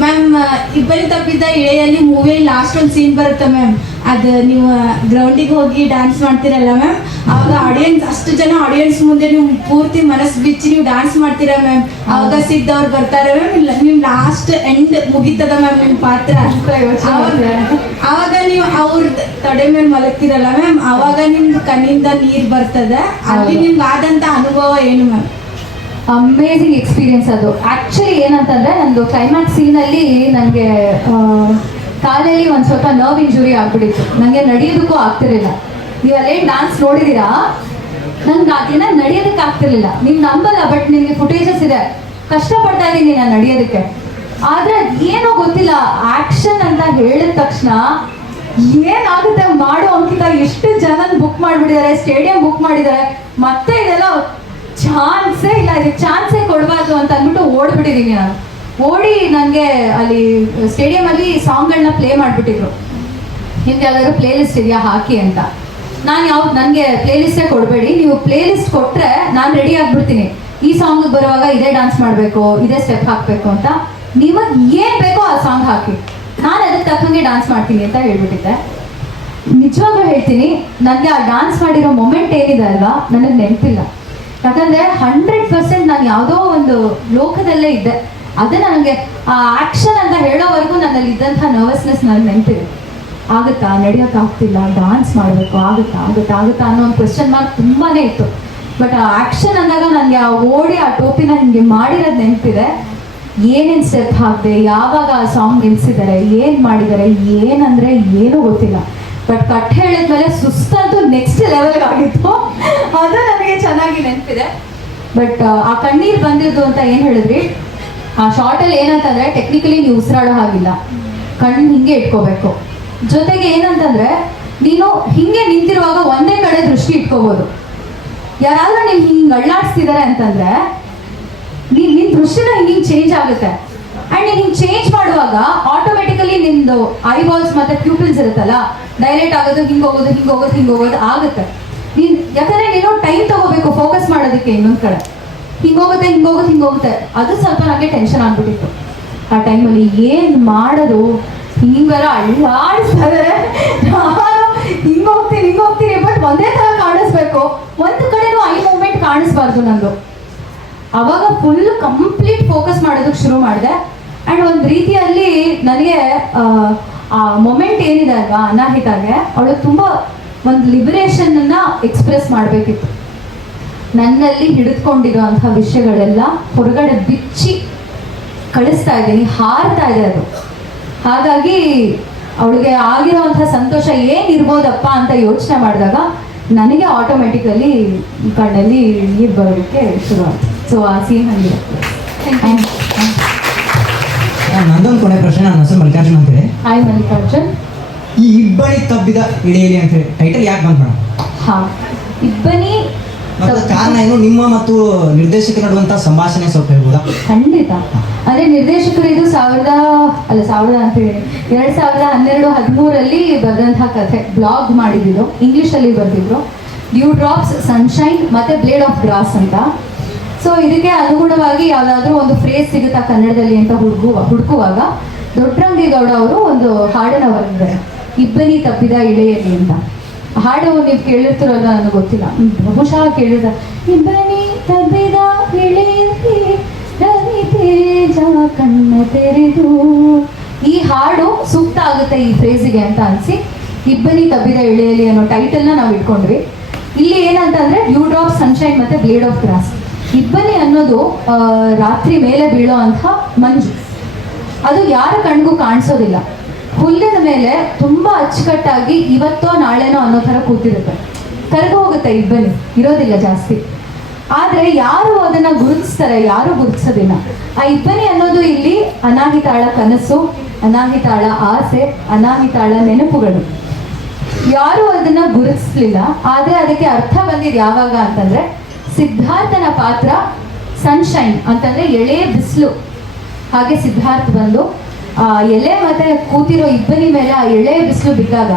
ಮ್ಯಾಮ್, ಇಬ್ಬರಿ ತಪ್ಪಿದ್ದ ಇಳೆಯಲ್ಲಿ ಮೂವಿಯಲ್ಲಿ ಲಾಸ್ಟ್ ಒಂದು ಸೀನ್ ಬರುತ್ತೆ ಮ್ಯಾಮ್. ಅದು ನೀವು ಗ್ರೌಂಡಿಗೆ ಹೋಗಿ ಡ್ಯಾನ್ಸ್ ಮಾಡ್ತೀರಲ್ಲ ಮ್ಯಾಮ್, ಆವಾಗ ಆಡಿಯನ್ಸ್ ಅಷ್ಟು ಜನ ಆಡಿಯನ್ಸ್ ಮುಂದೆ ನೀವು ಪೂರ್ತಿ ಮನಸ್ಸು ಬಿಚ್ಚಿ ನೀವು ಡ್ಯಾನ್ಸ್ ಮಾಡ್ತೀರಾ ಮ್ಯಾಮ್. ಆವಾಗ ಸಿದ್ದವ್ರು ಬರ್ತಾರೆ ಮ್ಯಾಮ್. ಇಲ್ಲ, ನೀವು ಲಾಸ್ಟ್ ಎಂಡ್ ಮುಗಿತದ ಮ್ಯಾಮ್ ನಿಮ್ಮ ಪಾತ್ರ. ಆವಾಗ ನೀವು ಅವ್ರ ತಡೆ ಮೇಲೆ ಮಲಗ್ತಿರಲ್ಲ ಮ್ಯಾಮ್, ಆವಾಗ ನಿಮ್ದು ಕಣ್ಣಿಂದ ನೀರು ಬರ್ತದೆ. ಅಲ್ಲಿ ನಿಮ್ಗೆ ಆದಂಥ ಅನುಭವ ಏನು ಮ್ಯಾಮ್? ಅಮೇಝಿಂಗ್ ಎಕ್ಸ್ಪೀರಿಯನ್ಸ್ ಅದು. ಆ್ಯಕ್ಚುಲಿ ಏನಂತಂದರೆ ನಂದು ಕ್ಲೈಮ್ಯಾಕ್ಸ್ ಸೀನಲ್ಲಿ ನನಗೆ ಕಾಲಲ್ಲಿ ಒಂದು ಸ್ವಲ್ಪ ನರ್ವ್ ಇಂಜುರಿ ಆಗ್ಬಿಟ್ಟಿತ್ತು. ನನಗೆ ನಡೆಯೋದಕ್ಕೂ ಆಗ್ತಿರ್ಲಿಲ್ಲ. ನೀವು ಅಲ್ಲೇ ಡ್ಯಾನ್ಸ್ ನೋಡಿದ್ದೀರಾ, ನಂಗೆ ಆ ದಿನ ನಡೆಯೋದಕ್ಕೆ ಆಗ್ತಿರ್ಲಿಲ್ಲ. ನೀವು ನಂಬಲ್ಲ, ಬಟ್ ನಿಮಗೆ ಫುಟೇಜಸ್ ಇದೆ. ಕಷ್ಟಪಡ್ತಾ ಇದ್ದೀನಿ ನಾನು ನಡೆಯೋದಕ್ಕೆ. ಆದರೆ ಏನೋ ಗೊತ್ತಿಲ್ಲ, ಆ್ಯಕ್ಷನ್ ಅಂತ ಹೇಳಿದ ತಕ್ಷಣ ಏನಾಗುತ್ತೆ ಮಾಡು ಅಂಕಿತ ಎಷ್ಟು ಜನ ಬುಕ್ ಮಾಡಿಬಿಟ್ಟಿದ್ದಾರೆ, ಸ್ಟೇಡಿಯಂ ಬುಕ್ ಮಾಡಿದ್ದಾರೆ. ಮತ್ತೆ ಇದೆಲ್ಲ ಚಾನ್ಸೇ ಇಲ್ಲ, ಇದಕ್ಕೆ ಚಾನ್ಸೇ ಕೊಡಬಾರ್ದು ಅಂತ ಅಂದ್ಬಿಟ್ಟು ಓಡ್ಬಿಟ್ಟಿದ್ದೀನಿ ನಾನು. ಓಡಿ ನನಗೆ ಅಲ್ಲಿ ಸ್ಟೇಡಿಯಮಲ್ಲಿ ಸಾಂಗ್ಗಳನ್ನ ಪ್ಲೇ ಮಾಡಿಬಿಟ್ಟಿದ್ರು. ನಿಮ್ಗೆ ಯಾವ್ದಾದ್ರು ಪ್ಲೇ ಲಿಸ್ಟ್ ಇದೆಯಾ ಹಾಕಿ ಅಂತ. ನನಗೆ ಪ್ಲೇ ಲಿಸ್ಟೇ ಕೊಡಬೇಡಿ, ನೀವು ಪ್ಲೇ ಲಿಸ್ಟ್ ಕೊಟ್ಟರೆ ನಾನು ರೆಡಿ ಆಗಿಬಿಡ್ತೀನಿ. ಈ ಸಾಂಗ್ ಬರುವಾಗ ಇದೇ ಡ್ಯಾನ್ಸ್ ಮಾಡಬೇಕು, ಇದೇ ಸ್ಟೆಪ್ ಹಾಕಬೇಕು ಅಂತ. ನಿಮಗೆ ಏನು ಬೇಕೋ ಆ ಸಾಂಗ್ ಹಾಕಿ, ನಾನು ಅದಕ್ಕೆ ತಕ್ಕಂಗೆ ಡ್ಯಾನ್ಸ್ ಮಾಡ್ತೀನಿ ಅಂತ ಹೇಳ್ಬಿಟ್ಟಿದ್ದೆ. ನಿಜವಾಗ್ಲೂ ಹೇಳ್ತೀನಿ, ನನಗೆ ಆ ಡ್ಯಾನ್ಸ್ ಮಾಡಿರೋ ಮೊಮೆಂಟ್ ಏನಿದೆ ಅಲ್ವಾ, ನನಗೆ ನೆನಪಿಲ್ಲ. ಯಾಕಂದರೆ 100% ನಾನು ಯಾವುದೋ ಒಂದು ಲೋಕದಲ್ಲೇ ಇದ್ದೆ. ಅದೇ ನನಗೆ ಆ ಆ್ಯಕ್ಷನ್ ಅಂತ ಹೇಳೋವರೆಗೂ ನನ್ನಲ್ಲಿ ಇದ್ದಂಥ ನರ್ವಸ್ನೆಸ್ ನನಗೆ ನೆನಪಿದೆ. ಆಗುತ್ತಾ, ನಡೆಯೋಕ್ಕಾಗ್ತಿಲ್ಲ, ಡ್ಯಾನ್ಸ್ ಮಾಡಬೇಕು, ಆಗುತ್ತಾ ಅನ್ನೋ ಒಂದು ಕ್ವೆಶ್ಚನ್ ಮಾರ್ಕ್ ತುಂಬಾ ಇತ್ತು. ಬಟ್ ಆ ಆ್ಯಕ್ಷನ್ ಅಂದಾಗ ನನಗೆ ಆ ಓಡಿ ಆ ಟೋಪಿನ ಹಿಂಗೆ ಮಾಡಿರೋದು ನೆನಪಿದೆ. ಏನೇನು ಸ್ಟೆಪ್ ಹಾಕಿದೆ, ಯಾವಾಗ ಆ ಸಾಂಗ್ ನಿಲ್ಲಿಸಿದ್ದಾರೆ, ಏನು ಮಾಡಿದ್ದಾರೆ, ಏನಂದರೆ ಏನೂ ಗೊತ್ತಿಲ್ಲ. ಬಟ್ ಕಟ್ ಹೇಳಿದ್ಮೇಲೆ ಸುಸ್ತಂತೂ ನೆಕ್ಸ್ಟ್ ಲೆವೆಲ್ ಆಗಿತ್ತು. ಅದು ನನಗೆ ಚೆನ್ನಾಗಿ ನೆನಪಿದೆ. ಬಟ್ ಆ ಕಣ್ಣೀರು ಬಂದಿದ್ದು ಅಂತ ಏನು ಹೇಳಿದ್ರಿ, ಆ ಶಾರ್ಟಲ್ಲಿ ಏನಂತಂದರೆ ಟೆಕ್ನಿಕಲಿ ನೀವು ಉಸಿರಾಡೋ ಹಾಗಿಲ್ಲ, ಕಣ್ಣು ಹಿಂಗೆ ಇಟ್ಕೋಬೇಕು. ಜೊತೆಗೆ ಏನಂತಂದರೆ ನೀನು ಹಿಂಗೆ ನಿಂತಿರುವಾಗ ಒಂದೇ ಕಡೆ ದೃಷ್ಟಿ ಇಟ್ಕೋಬೋದು. ಯಾರಾದ್ರೂ ನೀನು ಹಿಂಗೆ ಅಳ್ಳಾಡಿಸ್ತಿದ್ದಾರೆ ಅಂತಂದರೆ ನಿನ್ನ ದೃಷ್ಟಿನ ಹಿಂಗೆ ಚೇಂಜ್ ಆಗುತ್ತೆ. ಅಂಡ್ ನೀನು ಚೇಂಜ್ ಮಾಡುವಾಗ ಆಟೋಮೆಟಿಕಲಿ ನಿಂದು ಐಬಾಲ್ಸ್ ಮತ್ತೆ ಪ್ಯೂಪಿಲ್ಸ್ ಇರುತ್ತಲ್ಲ, ಡೈರೆಕ್ಟ್ ಆಗೋದು ಹಿಂಗೋಗೋದು ಆಗುತ್ತೆ. ಯಾಕಂದ್ರೆ ನೀನು ಟೈಮ್ ತಗೋಬೇಕು ಫೋಕಸ್ ಮಾಡೋದಕ್ಕೆ. ಇನ್ನೊಂದ್ ಕಡೆ ಹಿಂಗೋಗುತ್ತೆ, ಅದು ಸ್ವಲ್ಪ ನನಗೆ ಟೆನ್ಷನ್ ಆಗ್ಬಿಟ್ಟಿತ್ತು ಆ ಟೈಮಲ್ಲಿ. ಏನ್ ಮಾಡೋದು, ಹಿಂಗಾರ ಅಳ್ಳಾಡಿಸ್ತಾರೆ, ನಾನು ಹಿಂಗೋಗ್ತೀನಿ ಬಟ್ ಒಂದೇ ತರ ಕಾಣಿಸ್ಬೇಕು, ಒಂದು ಕಡೆನೂ ಐ ಮೂವ್ಮೆಂಟ್ ಕಾಣಿಸ್ಬಾರ್ದು ನಂದು. ಅವಾಗ ಫುಲ್ ಕಂಪ್ಲೀಟ್ ಫೋಕಸ್ ಮಾಡೋದಕ್ಕೆ ಶುರು ಮಾಡಿದೆ. ಅಂಡ್ ಒಂದು ರೀತಿಯಲ್ಲಿ ನನಗೆ ಆ ಮೊಮೆಂಟ್ ಏನಿದೆ ಅಲ್ವಾ ಅನಾಹಿತಾಗೆ, ಅವಳು ತುಂಬಾ ಒಂದು ಲಿಬರೇಷನ್ ಅನ್ನ ಎಕ್ಸ್ಪ್ರೆಸ್ ಮಾಡಬೇಕಿತ್ತು. ನನ್ನಲ್ಲಿ ಹಿಡಿದುಕೊಂಡಿರುವಂತಹ ವಿಷಯಗಳೆಲ್ಲ ಹೊರಗಡೆ ಬಿಚ್ಚಿ ಕಳಿಸ್ತಾ ಇದ್ದೀನಿ, ಹಾರ್ತಾ ಇದೆ ಅದು. ಹಾಗಾಗಿ ಅವಳಿಗೆ ಆಗಿರುವಂತಹ ಸಂತೋಷ ಏನಿರ್ಬೋದಪ್ಪ ಅಂತ ಯೋಚನೆ ಮಾಡಿದಾಗ ನನಗೆ ಆಟೋಮೆಟಿಕಲಿ ಕಣ್ಣಲ್ಲಿ ನೀರು ಬರೋದಕ್ಕೆ ಶುರು ಆಯ್ತು. ಸೊ ಆ ಸೀನ್ ಹಂಗಿದೆ. ನಂದೊಂದು ಕೊನೆ ಪ್ರಶ್ನೆ. ನನ್ನ ಹೆಸರು ಮಲ್ಲಿಕಾರ್ಜುನ್ ಅಂತೇಳಿ. ಹಾಯ್ ಮಲ್ಲಿಕಾರ್ಜುನ್. ಈ ಇಬ್ಬನಿ ತಬ್ಬಿದ ಇಳಿಯಲಿ ಅಂತ ಹೇಳಿ ಟೈಟಲ್ ಯಾಕೆ ಬಂದ್ ಮೇಡಮ್? ಹಾ, ಇಬ್ಬನಿ ಮತ್ತು ಕಾರಣ ಏನು? ನಿಮ್ಮ ಮತ್ತು ನಿರ್ದೇಶಕರ ನಡುವಂತ ಸಂಭಾಷಣೆ ಸ್ವಲ್ಪ ಹೇಳ್ಬೋದಾ? ಖಂಡಿತ. ಅದೇ ನಿರ್ದೇಶಕರು ಇದು 2012-13 ಬರೆದಂತಹ ಕಥೆ, ಬ್ಲಾಗ್ ಮಾಡಿದ್ರು, ಇಂಗ್ಲಿಷಲ್ಲಿ ಬರೆದಿದ್ರು. ಡ್ಯೂ ಡ್ರಾಪ್ಸ್, ಸನ್ಶೈನ್ ಮತ್ತೆ ಬ್ಲೇಡ್ ಆಫ್ ಗ್ರಾಸ್ ಅಂತ. ಸೊ ಇದಕ್ಕೆ ಅನುಗುಣವಾಗಿ ಯಾವುದಾದ್ರೂ ಒಂದು ಫ್ರೇಸ್ ಸಿಗುತ್ತಾ ಕನ್ನಡದಲ್ಲಿ ಅಂತ ಹುಡುಕುವಾಗ ದೊಡ್ಡರಂಗೇಗೌಡ ಅವರು ಒಂದು ಹಾಡನ್ನ ಬರೆದಿದ್ದಾರೆ, ಇಬ್ಬನಿ ತಪ್ಪಿದ ಇಳೆಯಲಿ ಅಂತ. ಹಾಡು ನೀವು ಕೇಳಿರ್ತೀರಲ್ಲ, ನನಗೆ ಗೊತ್ತಿಲ್ಲ, ಬಹುಶಃ ಕೇಳಿದ. ಇಬ್ಬನಿ ತಬ್ಬಿದ ಇಳೆಯಲಿ ರವಿ ತೇಜ ಕಣ್ಣ ತೆರೆದು. ಈ ಹಾಡು ಸೂಕ್ತ ಆಗುತ್ತೆ ಈ ಫ್ರೇಸಿಗೆ ಅಂತ ಅನಿಸಿ ಇಬ್ಬನಿ ತಬ್ಬಿದ ಇಳೆಯಲಿ ಅನ್ನೋ ಟೈಟಲ್ನ ನಾವು ಇಟ್ಕೊಂಡ್ವಿ. ಇಲ್ಲಿ ಏನಂತಂದ್ರೆ ಡ್ಯೂ ಡ್ರಾಪ್, ಸನ್ಶೈನ್ ಮತ್ತೆ ಬ್ಲೇಡ್ ಆಫ್ ಗ್ರಾಸ್. ಇಬ್ಬನಿ ಅನ್ನೋದು ರಾತ್ರಿ ಮೇಲೆ ಬೀಳೋ ಅಂಥ ಮಂಜು, ಅದು ಯಾರ ಕಣ್ಗೂ ಕಾಣಿಸೋದಿಲ್ಲ. ಹುಲ್ಲಿನ ಮೇಲೆ ತುಂಬಾ ಅಚ್ಚುಕಟ್ಟಾಗಿ ಇವತ್ತೋ ನಾಳೆನೋ ಅನ್ನೋ ಥರ ಕೂತಿರುತ್ತೆ, ಕರಗು ಹೋಗುತ್ತೆ, ಇಬ್ಬನಿ ಇರೋದಿಲ್ಲ ಜಾಸ್ತಿ. ಆದ್ರೆ ಯಾರು ಅದನ್ನ ಗುರುತಿಸ್ತಾರೆ, ಯಾರು ಗುರುತಿಸೋದಿಲ್ಲ. ಆ ಇಬ್ಬನಿ ಅನ್ನೋದು ಇಲ್ಲಿ ಅನಾಹಿತಾಳ ಕನಸು, ಅನಾಹಿತಾಳ ಆಸೆ, ಅನಾಹಿತಾಳ ನೆನಪುಗಳು. ಯಾರು ಅದನ್ನ ಗುರುತಿಸ್ಲಿಲ್ಲ. ಆದ್ರೆ ಅದಕ್ಕೆ ಅರ್ಥ ಬಂದಿದ್ದು ಯಾವಾಗ ಅಂತಂದ್ರೆ ಸಿದ್ಧಾರ್ಥನ ಪಾತ್ರ ಸನ್ಶೈನ್ ಅಂತಂದ್ರೆ ಎಳೆ ಬಿಸಿಲು. ಹಾಗೆ ಸಿದ್ಧಾರ್ಥ್ ಬಂದು ಆ ಎಲೆ ಮತ್ತೆ ಕೂತಿರೋ ಇಬ್ಬನಿ ಮೇಲೆ ಆ ಎಳೆ ಬಿಸಿಲು ಬಿದ್ದಾಗ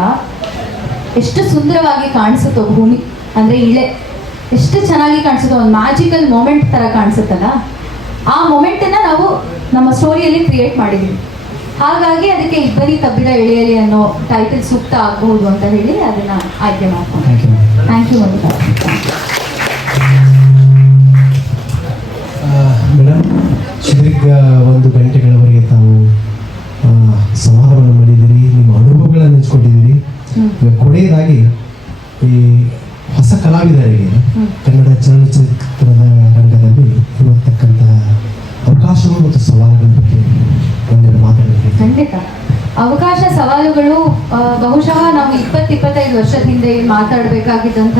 ಎಷ್ಟು ಸುಂದರವಾಗಿ ಕಾಣಿಸುತ್ತೋ ಭೂಮಿ, ಅಂದ್ರೆ ಇಳೆ ಎಷ್ಟು ಚೆನ್ನಾಗಿ ಕಾಣಿಸುತ್ತೋ, ಒಂದು ಮ್ಯಾಜಿಕಲ್ ಮೊಮೆಂಟ್ ತರ ಕಾಣಿಸುತ್ತಲ್ಲ. ಆ ಮೊಮೆಂಟನ್ನ ನಾವು ನಮ್ಮ ಸ್ಟೋರಿಯಲ್ಲಿ ಕ್ರಿಯೇಟ್ ಮಾಡಿದ್ವಿ. ಹಾಗಾಗಿ ಅದಕ್ಕೆ ಇಬ್ಬನಿ ತಬ್ಬಿದ ಎಳೆಯಲಿ ಅನ್ನೋ ಟೈಟಲ್ ಸೂಕ್ತ ಆಗಬಹುದು ಅಂತ ಹೇಳಿ ಅದನ್ನ ಆಯ್ಕೆ ಮಾಡ್ಕೊಂಡು. Thank you Mallika. ಮೇಡಮ್, ಸುದೀರ್ಘ 1 ಗಂಟೆಗಳವರೆಗೆ ತಾವು ಸಂವಾದವನ್ನು ಮಾಡಿದ್ದೀರಿ, ನಿಮ್ಮ ಅನುಭವಗಳನ್ನು ಹಂಚ್ಕೊಂಡಿದ್ದೀರಿ. ಕೊನೆಯದಾಗಿ ಈ ಹೊಸ ಕಲಾವಿದರಿಗೆ ಕನ್ನಡ ಚಲನಚಿತ್ರದ ರಂಗದಲ್ಲಿ ಇರತಕ್ಕಂತಹ ಅವಕಾಶಗಳು ಮತ್ತು ಸವಾಲುಗಳ ಬಗ್ಗೆ ಒಂದೆರಡು ಮಾತಾಡಬೇಕು. ಖಂಡಿತ. ಅವಕಾಶ ಸವಾಲುಗಳು ಬಹುಶಃ ನಾವು 20-25 ವರ್ಷದ ಹಿಂದೆ ಮಾತಾಡಬೇಕಾಗಿದ್ದಂಥ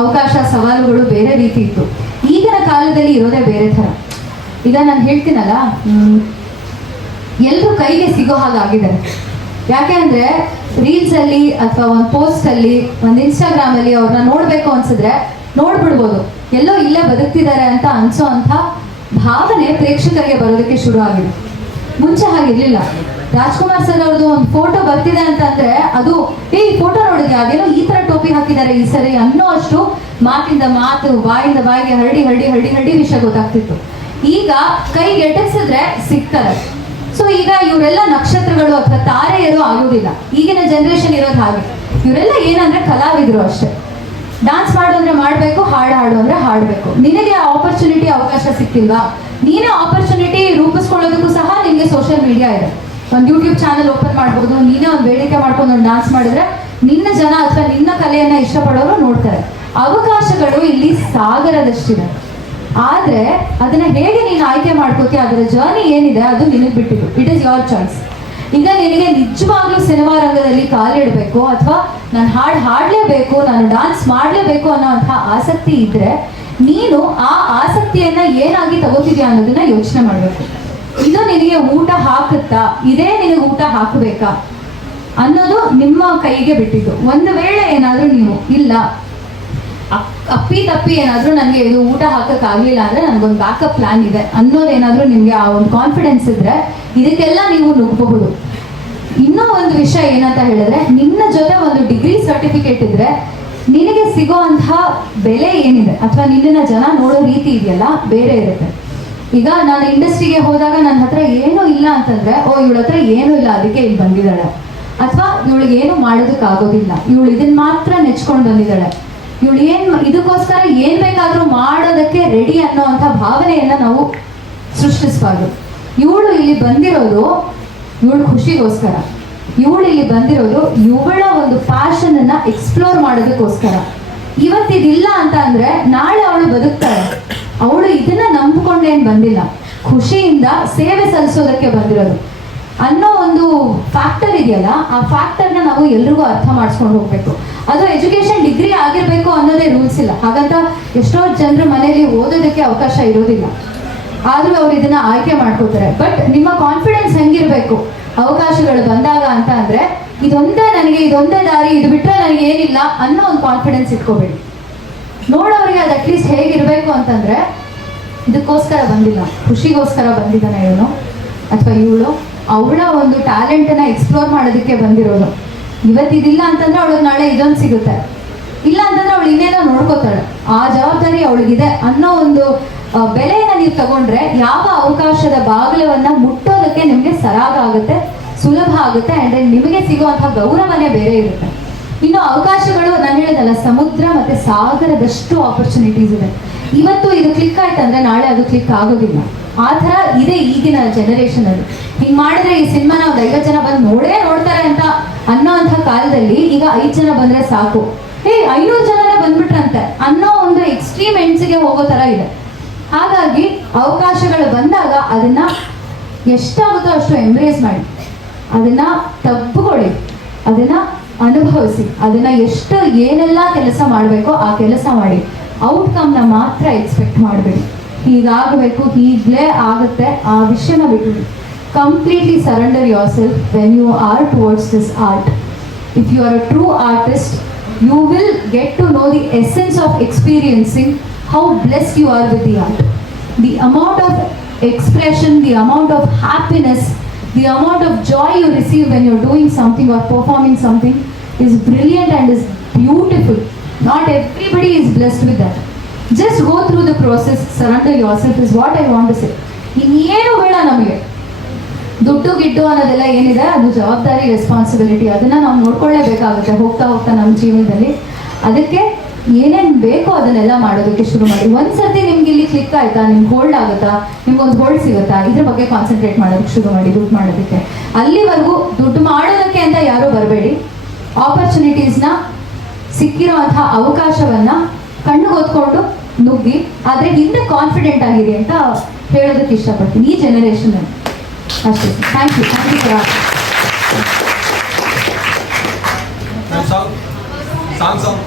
ಅವಕಾಶ ಸವಾಲುಗಳು ಬೇರೆ ರೀತಿ ಇತ್ತು. ಈಗಿನ ಕಾಲದಲ್ಲಿ ಇರೋದೇ ಬೇರೆ ಥರ. ಈಗ ನಾನು ಹೇಳ್ತೀನಲ್ಲ, ಎಲ್ಲರೂ ಕೈಗೆ ಸಿಗೋ ಹಾಗಾಗಿದ್ದಾರೆ. ಯಾಕೆ ಅಂದರೆ ರೀಲ್ಸಲ್ಲಿ ಅಥವಾ ಒಂದು ಪೋಸ್ಟಲ್ಲಿ, ಒಂದು ಇನ್ಸ್ಟಾಗ್ರಾಮಲ್ಲಿ ಅವ್ರನ್ನ ನೋಡಬೇಕು ಅನ್ಸಿದ್ರೆ ನೋಡ್ಬಿಡ್ಬೋದು, ಎಲ್ಲೋ ಇಲ್ಲೇ ಬದುಕ್ತಿದ್ದಾರೆ ಅಂತ ಅನ್ಸೋ ಅಂಥ ಭಾವನೆ ಪ್ರೇಕ್ಷಕರಿಗೆ ಬರೋದಕ್ಕೆ ಶುರು ಆಗಿದೆ. ಮುಂಚೆ ಹಾಗಿರ್ಲಿಲ್ಲ. ರಾಜ್ಕುಮಾರ್ ಸರ್ ಅವ್ರದ್ದು ಒಂದು ಫೋಟೋ ಬರ್ತಿದೆ ಅಂತಂದ್ರೆ ಅದು ಈ ಫೋಟೋ ನೋಡಿದ್ಯಾ, ಅದೇನೋ ಈ ತರ ಟೋಪಿ ಹಾಕಿದ್ದಾರೆ ಈ ಸರಿ ಅನ್ನೋ ಅಷ್ಟು ಮಾತಿಂದ ಮಾತು, ಬಾಯಿಂದ ಬಾಯಿಗೆ ಹರಡಿ ವಿಷಯ ಗೊತ್ತಾಗ್ತಿತ್ತು. ಈಗ ಕೈಗೆ ಎಟಕ್ಸಿದ್ರೆ ಸಿಗ್ತಾರೆ. ಸೊ ಈಗ ಇವರೆಲ್ಲ ನಕ್ಷತ್ರಗಳು ಅಥವಾ ತಾರೆಯರು ಆಗೋದಿಲ್ಲ. ಈಗಿನ ಜನರೇಷನ್ ಇರೋದು ಹಾಗೆ. ಇವರೆಲ್ಲ ಏನಂದ್ರೆ ಕಲಾವಿದರು ಅಷ್ಟೇ. ಡಾನ್ಸ್ ಮಾಡು ಅಂದ್ರೆ ಮಾಡ್ಬೇಕು, ಹಾಡು ಅಂದ್ರೆ ಹಾಡ್ಬೇಕು. ನಿನಗೆ ಆಪರ್ಚುನಿಟಿ, ಅವಕಾಶ ಸಿಕ್ತಿಲ್ವಾ? ನೀನೇ ಆಪರ್ಚುನಿಟಿ ರೂಪಿಸ್ಕೊಳ್ಳೋದಕ್ಕೂ ಸಹ ನಿಮಗೆ ಸೋಷಿಯಲ್ ಮೀಡಿಯಾ ಇದೆ. ಒಂದು ಯೂಟ್ಯೂಬ್ ಚಾನಲ್ ಓಪನ್ ಮಾಡ್ಬೋದು. ನೀನೇ ಒಂದು ಬೇಡಿಕೆ ಮಾಡ್ಕೊಂಡು ಒಂದು ಡಾನ್ಸ್ ಮಾಡಿದ್ರೆ ನಿನ್ನ ಜನ ಅಥವಾ ನಿನ್ನ ಕಲೆಯನ್ನ ಇಷ್ಟಪಡೋರು ನೋಡ್ತಾರೆ. ಅವಕಾಶಗಳು ಇಲ್ಲಿ ಸಾಗರದಷ್ಟಿದೆ. ಆದ್ರೆ ಅದನ್ನ ಹೇಗೆ ನೀನು ಆಯ್ಕೆ ಮಾಡ್ಕೋತೀಯ, ಅದರ ಜರ್ನಿ ಏನಿದೆ ಅದು ನಿನಗೆ ಬಿಟ್ಟಿದ್ದು. It is your choice. ಈಗ ನಿನಗೆ ನಿಜವಾಗ್ಲೂ ಸಿನಿಮಾ ರಂಗದಲ್ಲಿ ಕಾಲಿಡಬೇಕು ಅಥವಾ ನಾನು ಹಾಡಲೇಬೇಕು, ನಾನು ಡಾನ್ಸ್ ಮಾಡಲೇಬೇಕು ಅನ್ನೋಂಥ ಆಸಕ್ತಿ ಇದ್ರೆ ನೀನು ಆ ಆಸಕ್ತಿಯನ್ನ ಏನಾಗಿ ತಗೋತಿದ್ಯಾ ಅನ್ನೋದನ್ನ ಯೋಚನೆ ಮಾಡಬೇಕು. ಇದು ನಿನಗೆ ಊಟ ಹಾಕುತ್ತಾ, ಇದೇ ನಿನಗೆ ಊಟ ಹಾಕಬೇಕಾ ಅನ್ನೋದು ನಿಮ್ಮ ಕೈಗೆ ಬಿಟ್ಟಿದ್ದು. ಒಂದು ವೇಳೆ ಏನಾದ್ರೂ ನೀವು ಇಲ್ಲ ಅಪ್ಪಿ ತಪ್ಪಿ ಏನಾದರೂ ನನಗೆ ಇದು ಊಟ ಹಾಕಕ್ಕಾಗಲಿಲ್ಲ ಅಂದರೆ ನನಗೊಂದು ಬ್ಯಾಕಪ್ ಪ್ಲಾನ್ ಇದೆ ಅನ್ನೋದೇನಾದರೂ ನಿಮಗೆ ಆ ಒಂದು ಕಾನ್ಫಿಡೆನ್ಸ್ ಇದ್ದರೆ ಇದಕ್ಕೆಲ್ಲ ನೀವು ನುಗ್ಗಬಹುದು. ಇನ್ನೂ ಒಂದು ವಿಷಯ ಏನಂತ ಹೇಳಿದ್ರೆ, ನಿನ್ನ ಜೊತೆ ಒಂದು ಡಿಗ್ರಿ ಸರ್ಟಿಫಿಕೇಟ್ ಇದ್ರೆ ನಿನಗೆ ಸಿಗೋ ಅಂತಹ ಬೆಲೆ ಏನಿದೆ ಅಥವಾ ನಿನ್ನನ್ನ ಜನ ನೋಡೋ ರೀತಿ ಇದೆಯಲ್ಲ ಬೇರೆ ಇರುತ್ತೆ. ಈಗ ನಾನು ಇಂಡಸ್ಟ್ರಿಗೆ ಹೋದಾಗ ನನ್ನ ಹತ್ರ ಏನೂ ಇಲ್ಲ ಅಂತಂದ್ರೆ, ಓ ಇವಳ ಹತ್ರ ಏನೂ ಇಲ್ಲ ಅದಕ್ಕೆ ಇಲ್ಲಿ ಬಂದಿದ್ದಾಳೆ, ಅಥವಾ ಇವಳಿಗೆ ಏನು ಮಾಡೋದಕ್ಕಾಗೋದಿಲ್ಲ, ಇವಳು ಇದನ್ನ ಮಾತ್ರ ನೆಚ್ಕೊಂಡು ಬಂದಿದ್ದಾಳೆ, ಇವಳು ಇದಕ್ಕೋಸ್ಕರ ಏನ್ ಬೇಕಾದ್ರೂ ಮಾಡೋದಕ್ಕೆ ರೆಡಿ ಅನ್ನೋ ಅಂತ ಭಾವನೆಯನ್ನ ನಾವು ಸೃಷ್ಟಿಸಬಾರ್ದು. ಇವಳು ಇಲ್ಲಿ ಬಂದಿರೋದು ಇವಳು ಖುಷಿಗೋಸ್ಕರ, ಇವಳು ಇಲ್ಲಿ ಬಂದಿರೋದು ಇವಳ ಒಂದು ಪ್ಯಾಷನ್ ಅನ್ನ ಎಕ್ಸ್ಪ್ಲೋರ್ ಮಾಡೋದಕ್ಕೋಸ್ಕರ. ಇವತ್ತಿದಿಲ್ಲ ಅಂತ ಅಂದ್ರೆ ನಾಳೆ ಅವಳು ಬದುಕ್ತಾಳೆ. ಅವಳು ಇದನ್ನ ನಂಬಿಕೊಂಡೇನ್ ಬಂದಿಲ್ಲ, ಖುಷಿಯಿಂದ ಸೇವೆ ಸಲ್ಲಿಸೋದಕ್ಕೆ ಬಂದಿರೋದು ಅನ್ನೋ ಒಂದು ಫ್ಯಾಕ್ಟರ್ ಇದೆಯಲ್ಲ, ಆ ಫ್ಯಾಕ್ಟರ್ನ ನಾವು ಎಲ್ರಿಗೂ ಅರ್ಥ ಮಾಡಿಸ್ಕೊಂಡು ಹೋಗ್ಬೇಕು. ಅದು ಎಜುಕೇಶನ್ ಡಿಗ್ರಿ ಆಗಿರ್ಬೇಕು ಅನ್ನೋದೇ ರೂಲ್ಸ್ ಇಲ್ಲ. ಹಾಗಂತ ಎಷ್ಟೋ ಜನರ ಮನೆಯಲ್ಲಿ ಓದೋದಕ್ಕೆ ಅವಕಾಶ ಇರೋದಿಲ್ಲ, ಆದ್ರೂ ಅವ್ರು ಇದನ್ನ ಆಯ್ಕೆ ಮಾಡ್ಕೋತಾರೆ. ಬಟ್ ನಿಮ್ಮ ಕಾನ್ಫಿಡೆನ್ಸ್ ಹೆಂಗಿರ್ಬೇಕು ಅವಕಾಶಗಳು ಬಂದಾಗ ಅಂತ ಅಂದ್ರೆ, ಇದೊಂದೇ ದಾರಿ, ಇದು ಬಿಟ್ರೆ ನನಗೆ ಏನಿಲ್ಲ ಅನ್ನೋ ಒಂದು ಕಾನ್ಫಿಡೆನ್ಸ್ ಇಟ್ಕೋಬೇಡಿ. ನೋಡೋರಿಗೆ ಅದು ಅಟ್ಲೀಸ್ಟ್ ಹೇಗಿರ್ಬೇಕು ಅಂತಂದ್ರೆ, ಇದಕ್ಕೋಸ್ಕರ ಬಂದಿಲ್ಲ, ಖುಷಿಗೋಸ್ಕರ ಬಂದಿದ್ದಾನೆ ಇವನು ಅಥವಾ ಇವಳು, ಅವಳ ಒಂದು ಟ್ಯಾಲೆಂಟನ್ನ ಎಕ್ಸ್ಪ್ಲೋರ್ ಮಾಡೋದಕ್ಕೆ ಬಂದಿರೋದು. ಇವತ್ತಿದಿಲ್ಲ ಅಂತಂದ್ರೆ ಅವಳಿಗೆ ನಾಳೆ ಇದೊಂದು ಸಿಗುತ್ತೆ, ಇಲ್ಲ ಅಂತಂದ್ರೆ ಅವಳು ಇನ್ನೇನೋ ನೋಡ್ಕೋತಾಳೆ, ಆ ಜವಾಬ್ದಾರಿ ಅವಳಿಗಿದೆ ಅನ್ನೋ ಒಂದು ಬೆಲೆಯನ್ನ ನೀವು ತಗೊಂಡ್ರೆ ಯಾವ ಅವಕಾಶದ ಬಾಗಿಲವನ್ನ ಮುಟ್ಟೋದಕ್ಕೆ ನಿಮ್ಗೆ ಸರಾಗ ಆಗುತ್ತೆ, ಸುಲಭ ಆಗುತ್ತೆ. ಅಂಡ್ ನಿಮಗೆ ಸಿಗುವಂತಹ ಗೌರವನೇ ಬೇರೆ ಇರುತ್ತೆ. ಇನ್ನು ಅವಕಾಶಗಳು ನಾನು ಹೇಳಿದಲ್ಲ, ಸಮುದ್ರ ಮತ್ತೆ ಸಾಗರದಷ್ಟು ಆಪರ್ಚುನಿಟೀಸ್ ಇದೆ. ಇವತ್ತು ಇದು ಕ್ಲಿಕ್ ಆಯ್ತಂದ್ರೆ ನಾಳೆ ಅದು ಕ್ಲಿಕ್ ಆಗೋದಿಲ್ಲ. ಆ ಥರ ಇದೆ ಈಗಿನ ಜನರೇಷನ್ ಅಲ್ಲಿ. ಹಿಂಗ್ ಮಾಡಿದ್ರೆ ಈ ಸಿನಿಮಾನ ಒಂದು 50 ಜನ ಬಂದು ನೋಡ್ತಾರೆ ಅಂತ ಅನ್ನೋ ಅಂಥ ಕಾಲದಲ್ಲಿ ಈಗ 5 ಜನ ಬಂದ್ರೆ ಸಾಕು, 500 ಜನನೇ ಬಂದ್ಬಿಟ್ರಂತೆ ಅನ್ನೋ ಒಂದು ಎಕ್ಸ್ಟ್ರೀಮ್ ಎಂಡ್ಸ್ಗೆ ಹೋಗೋ ತರ ಇದೆ. ಹಾಗಾಗಿ ಅವಕಾಶಗಳು ಬಂದಾಗ ಅದನ್ನ ಎಷ್ಟಾಗುತ್ತೋ ಅಷ್ಟು ಎಂಬ್ರೇಸ್ ಮಾಡಿ, ಅದನ್ನ ತಬ್ಬಿಕೊಳ್ಳಿ, ಅದನ್ನ ಅನುಭವಿಸಿ, ಅದನ್ನ ಎಷ್ಟು ಏನೆಲ್ಲ ಕೆಲಸ ಮಾಡಬೇಕೋ ಆ ಕೆಲಸ ಮಾಡಿ. ಔಟ್ಕಮ್ನ ಮಾತ್ರ ಎಕ್ಸ್ಪೆಕ್ಟ್ ಮಾಡಬೇಡಿ, ಹೀಗಾಗಬೇಕು ಹೀಗಲೇ ಆಗುತ್ತೆ ಆ ವಿಷಯನ ಬಿಟ್ಬಿಡಿ. Completely surrender yourself when you are towards this art. If you are a true artist, you will get to know the essence of experiencing how blessed you are with the art. The amount of expression, the amount of happiness, the amount of joy you receive when you're doing something or performing something is brilliant and is beautiful. Not everybody is blessed with that. Just go through the process, surrender yourself is what I want to say. ಇನ್ನೇನು ಬೇಡ ನಮಗೆ, ದುಡ್ಡು ಗಿಡ್ಡು ಅನ್ನೋದೆಲ್ಲ ಏನಿದೆ ಅದು ಜವಾಬ್ದಾರಿ, ರೆಸ್ಪಾನ್ಸಿಬಿಲಿಟಿ, ಅದನ್ನ ನಾವು ನೋಡ್ಕೊಳ್ಳೇಬೇಕಾಗುತ್ತೆ ಹೋಗ್ತಾ ಹೋಗ್ತಾ ನಮ್ಮ ಜೀವನದಲ್ಲಿ. ಅದಕ್ಕೆ ಏನೇನು ಬೇಕೋ ಅದನ್ನೆಲ್ಲ ಮಾಡೋದಕ್ಕೆ ಶುರು ಮಾಡಿ. ಒಂದ್ಸರ್ತಿ ನಿಮ್ಗೆ ಇಲ್ಲಿ ಕ್ಲಿಕ್ ಆಯ್ತಾ, ನಿಮ್ಗೆ ಹೋಲ್ಡ್ ಆಗುತ್ತಾ, ನಿಮ್ಗೊಂದು ಹೋಲ್ಡ್ ಸಿಗುತ್ತಾ, ಇದ್ರ ಬಗ್ಗೆ ಕಾನ್ಸಂಟ್ರೇಟ್ ಮಾಡೋದಕ್ಕೆ ಶುರು ಮಾಡಿ, ದುಡ್ಡು ಮಾಡೋದಕ್ಕೆ. ಅಲ್ಲಿವರೆಗೂ ದುಡ್ಡು ಮಾಡೋದಕ್ಕೆ ಅಂತ ಯಾರೂ ಬರಬೇಡಿ. ಆಪರ್ಚುನಿಟೀಸ್ನ, ಸಿಕ್ಕಿರುವಂತಹ ಅವಕಾಶವನ್ನ ಕಣ್ಣುಗೊತ್ಕೊಂಡು ನುಗ್ಗಿ, ಆದ್ರೆ ಹಿಂದೆ ಕಾನ್ಫಿಡೆಂಟ್ ಆಗಿರಿ ಅಂತ ಹೇಳೋದಕ್ಕೆ ಇಷ್ಟಪಡ್ತೀನಿ ಈ ಜನರೇಷನ್ ಅಲ್ಲಿ ಅಷ್ಟೇ. Thank you Song.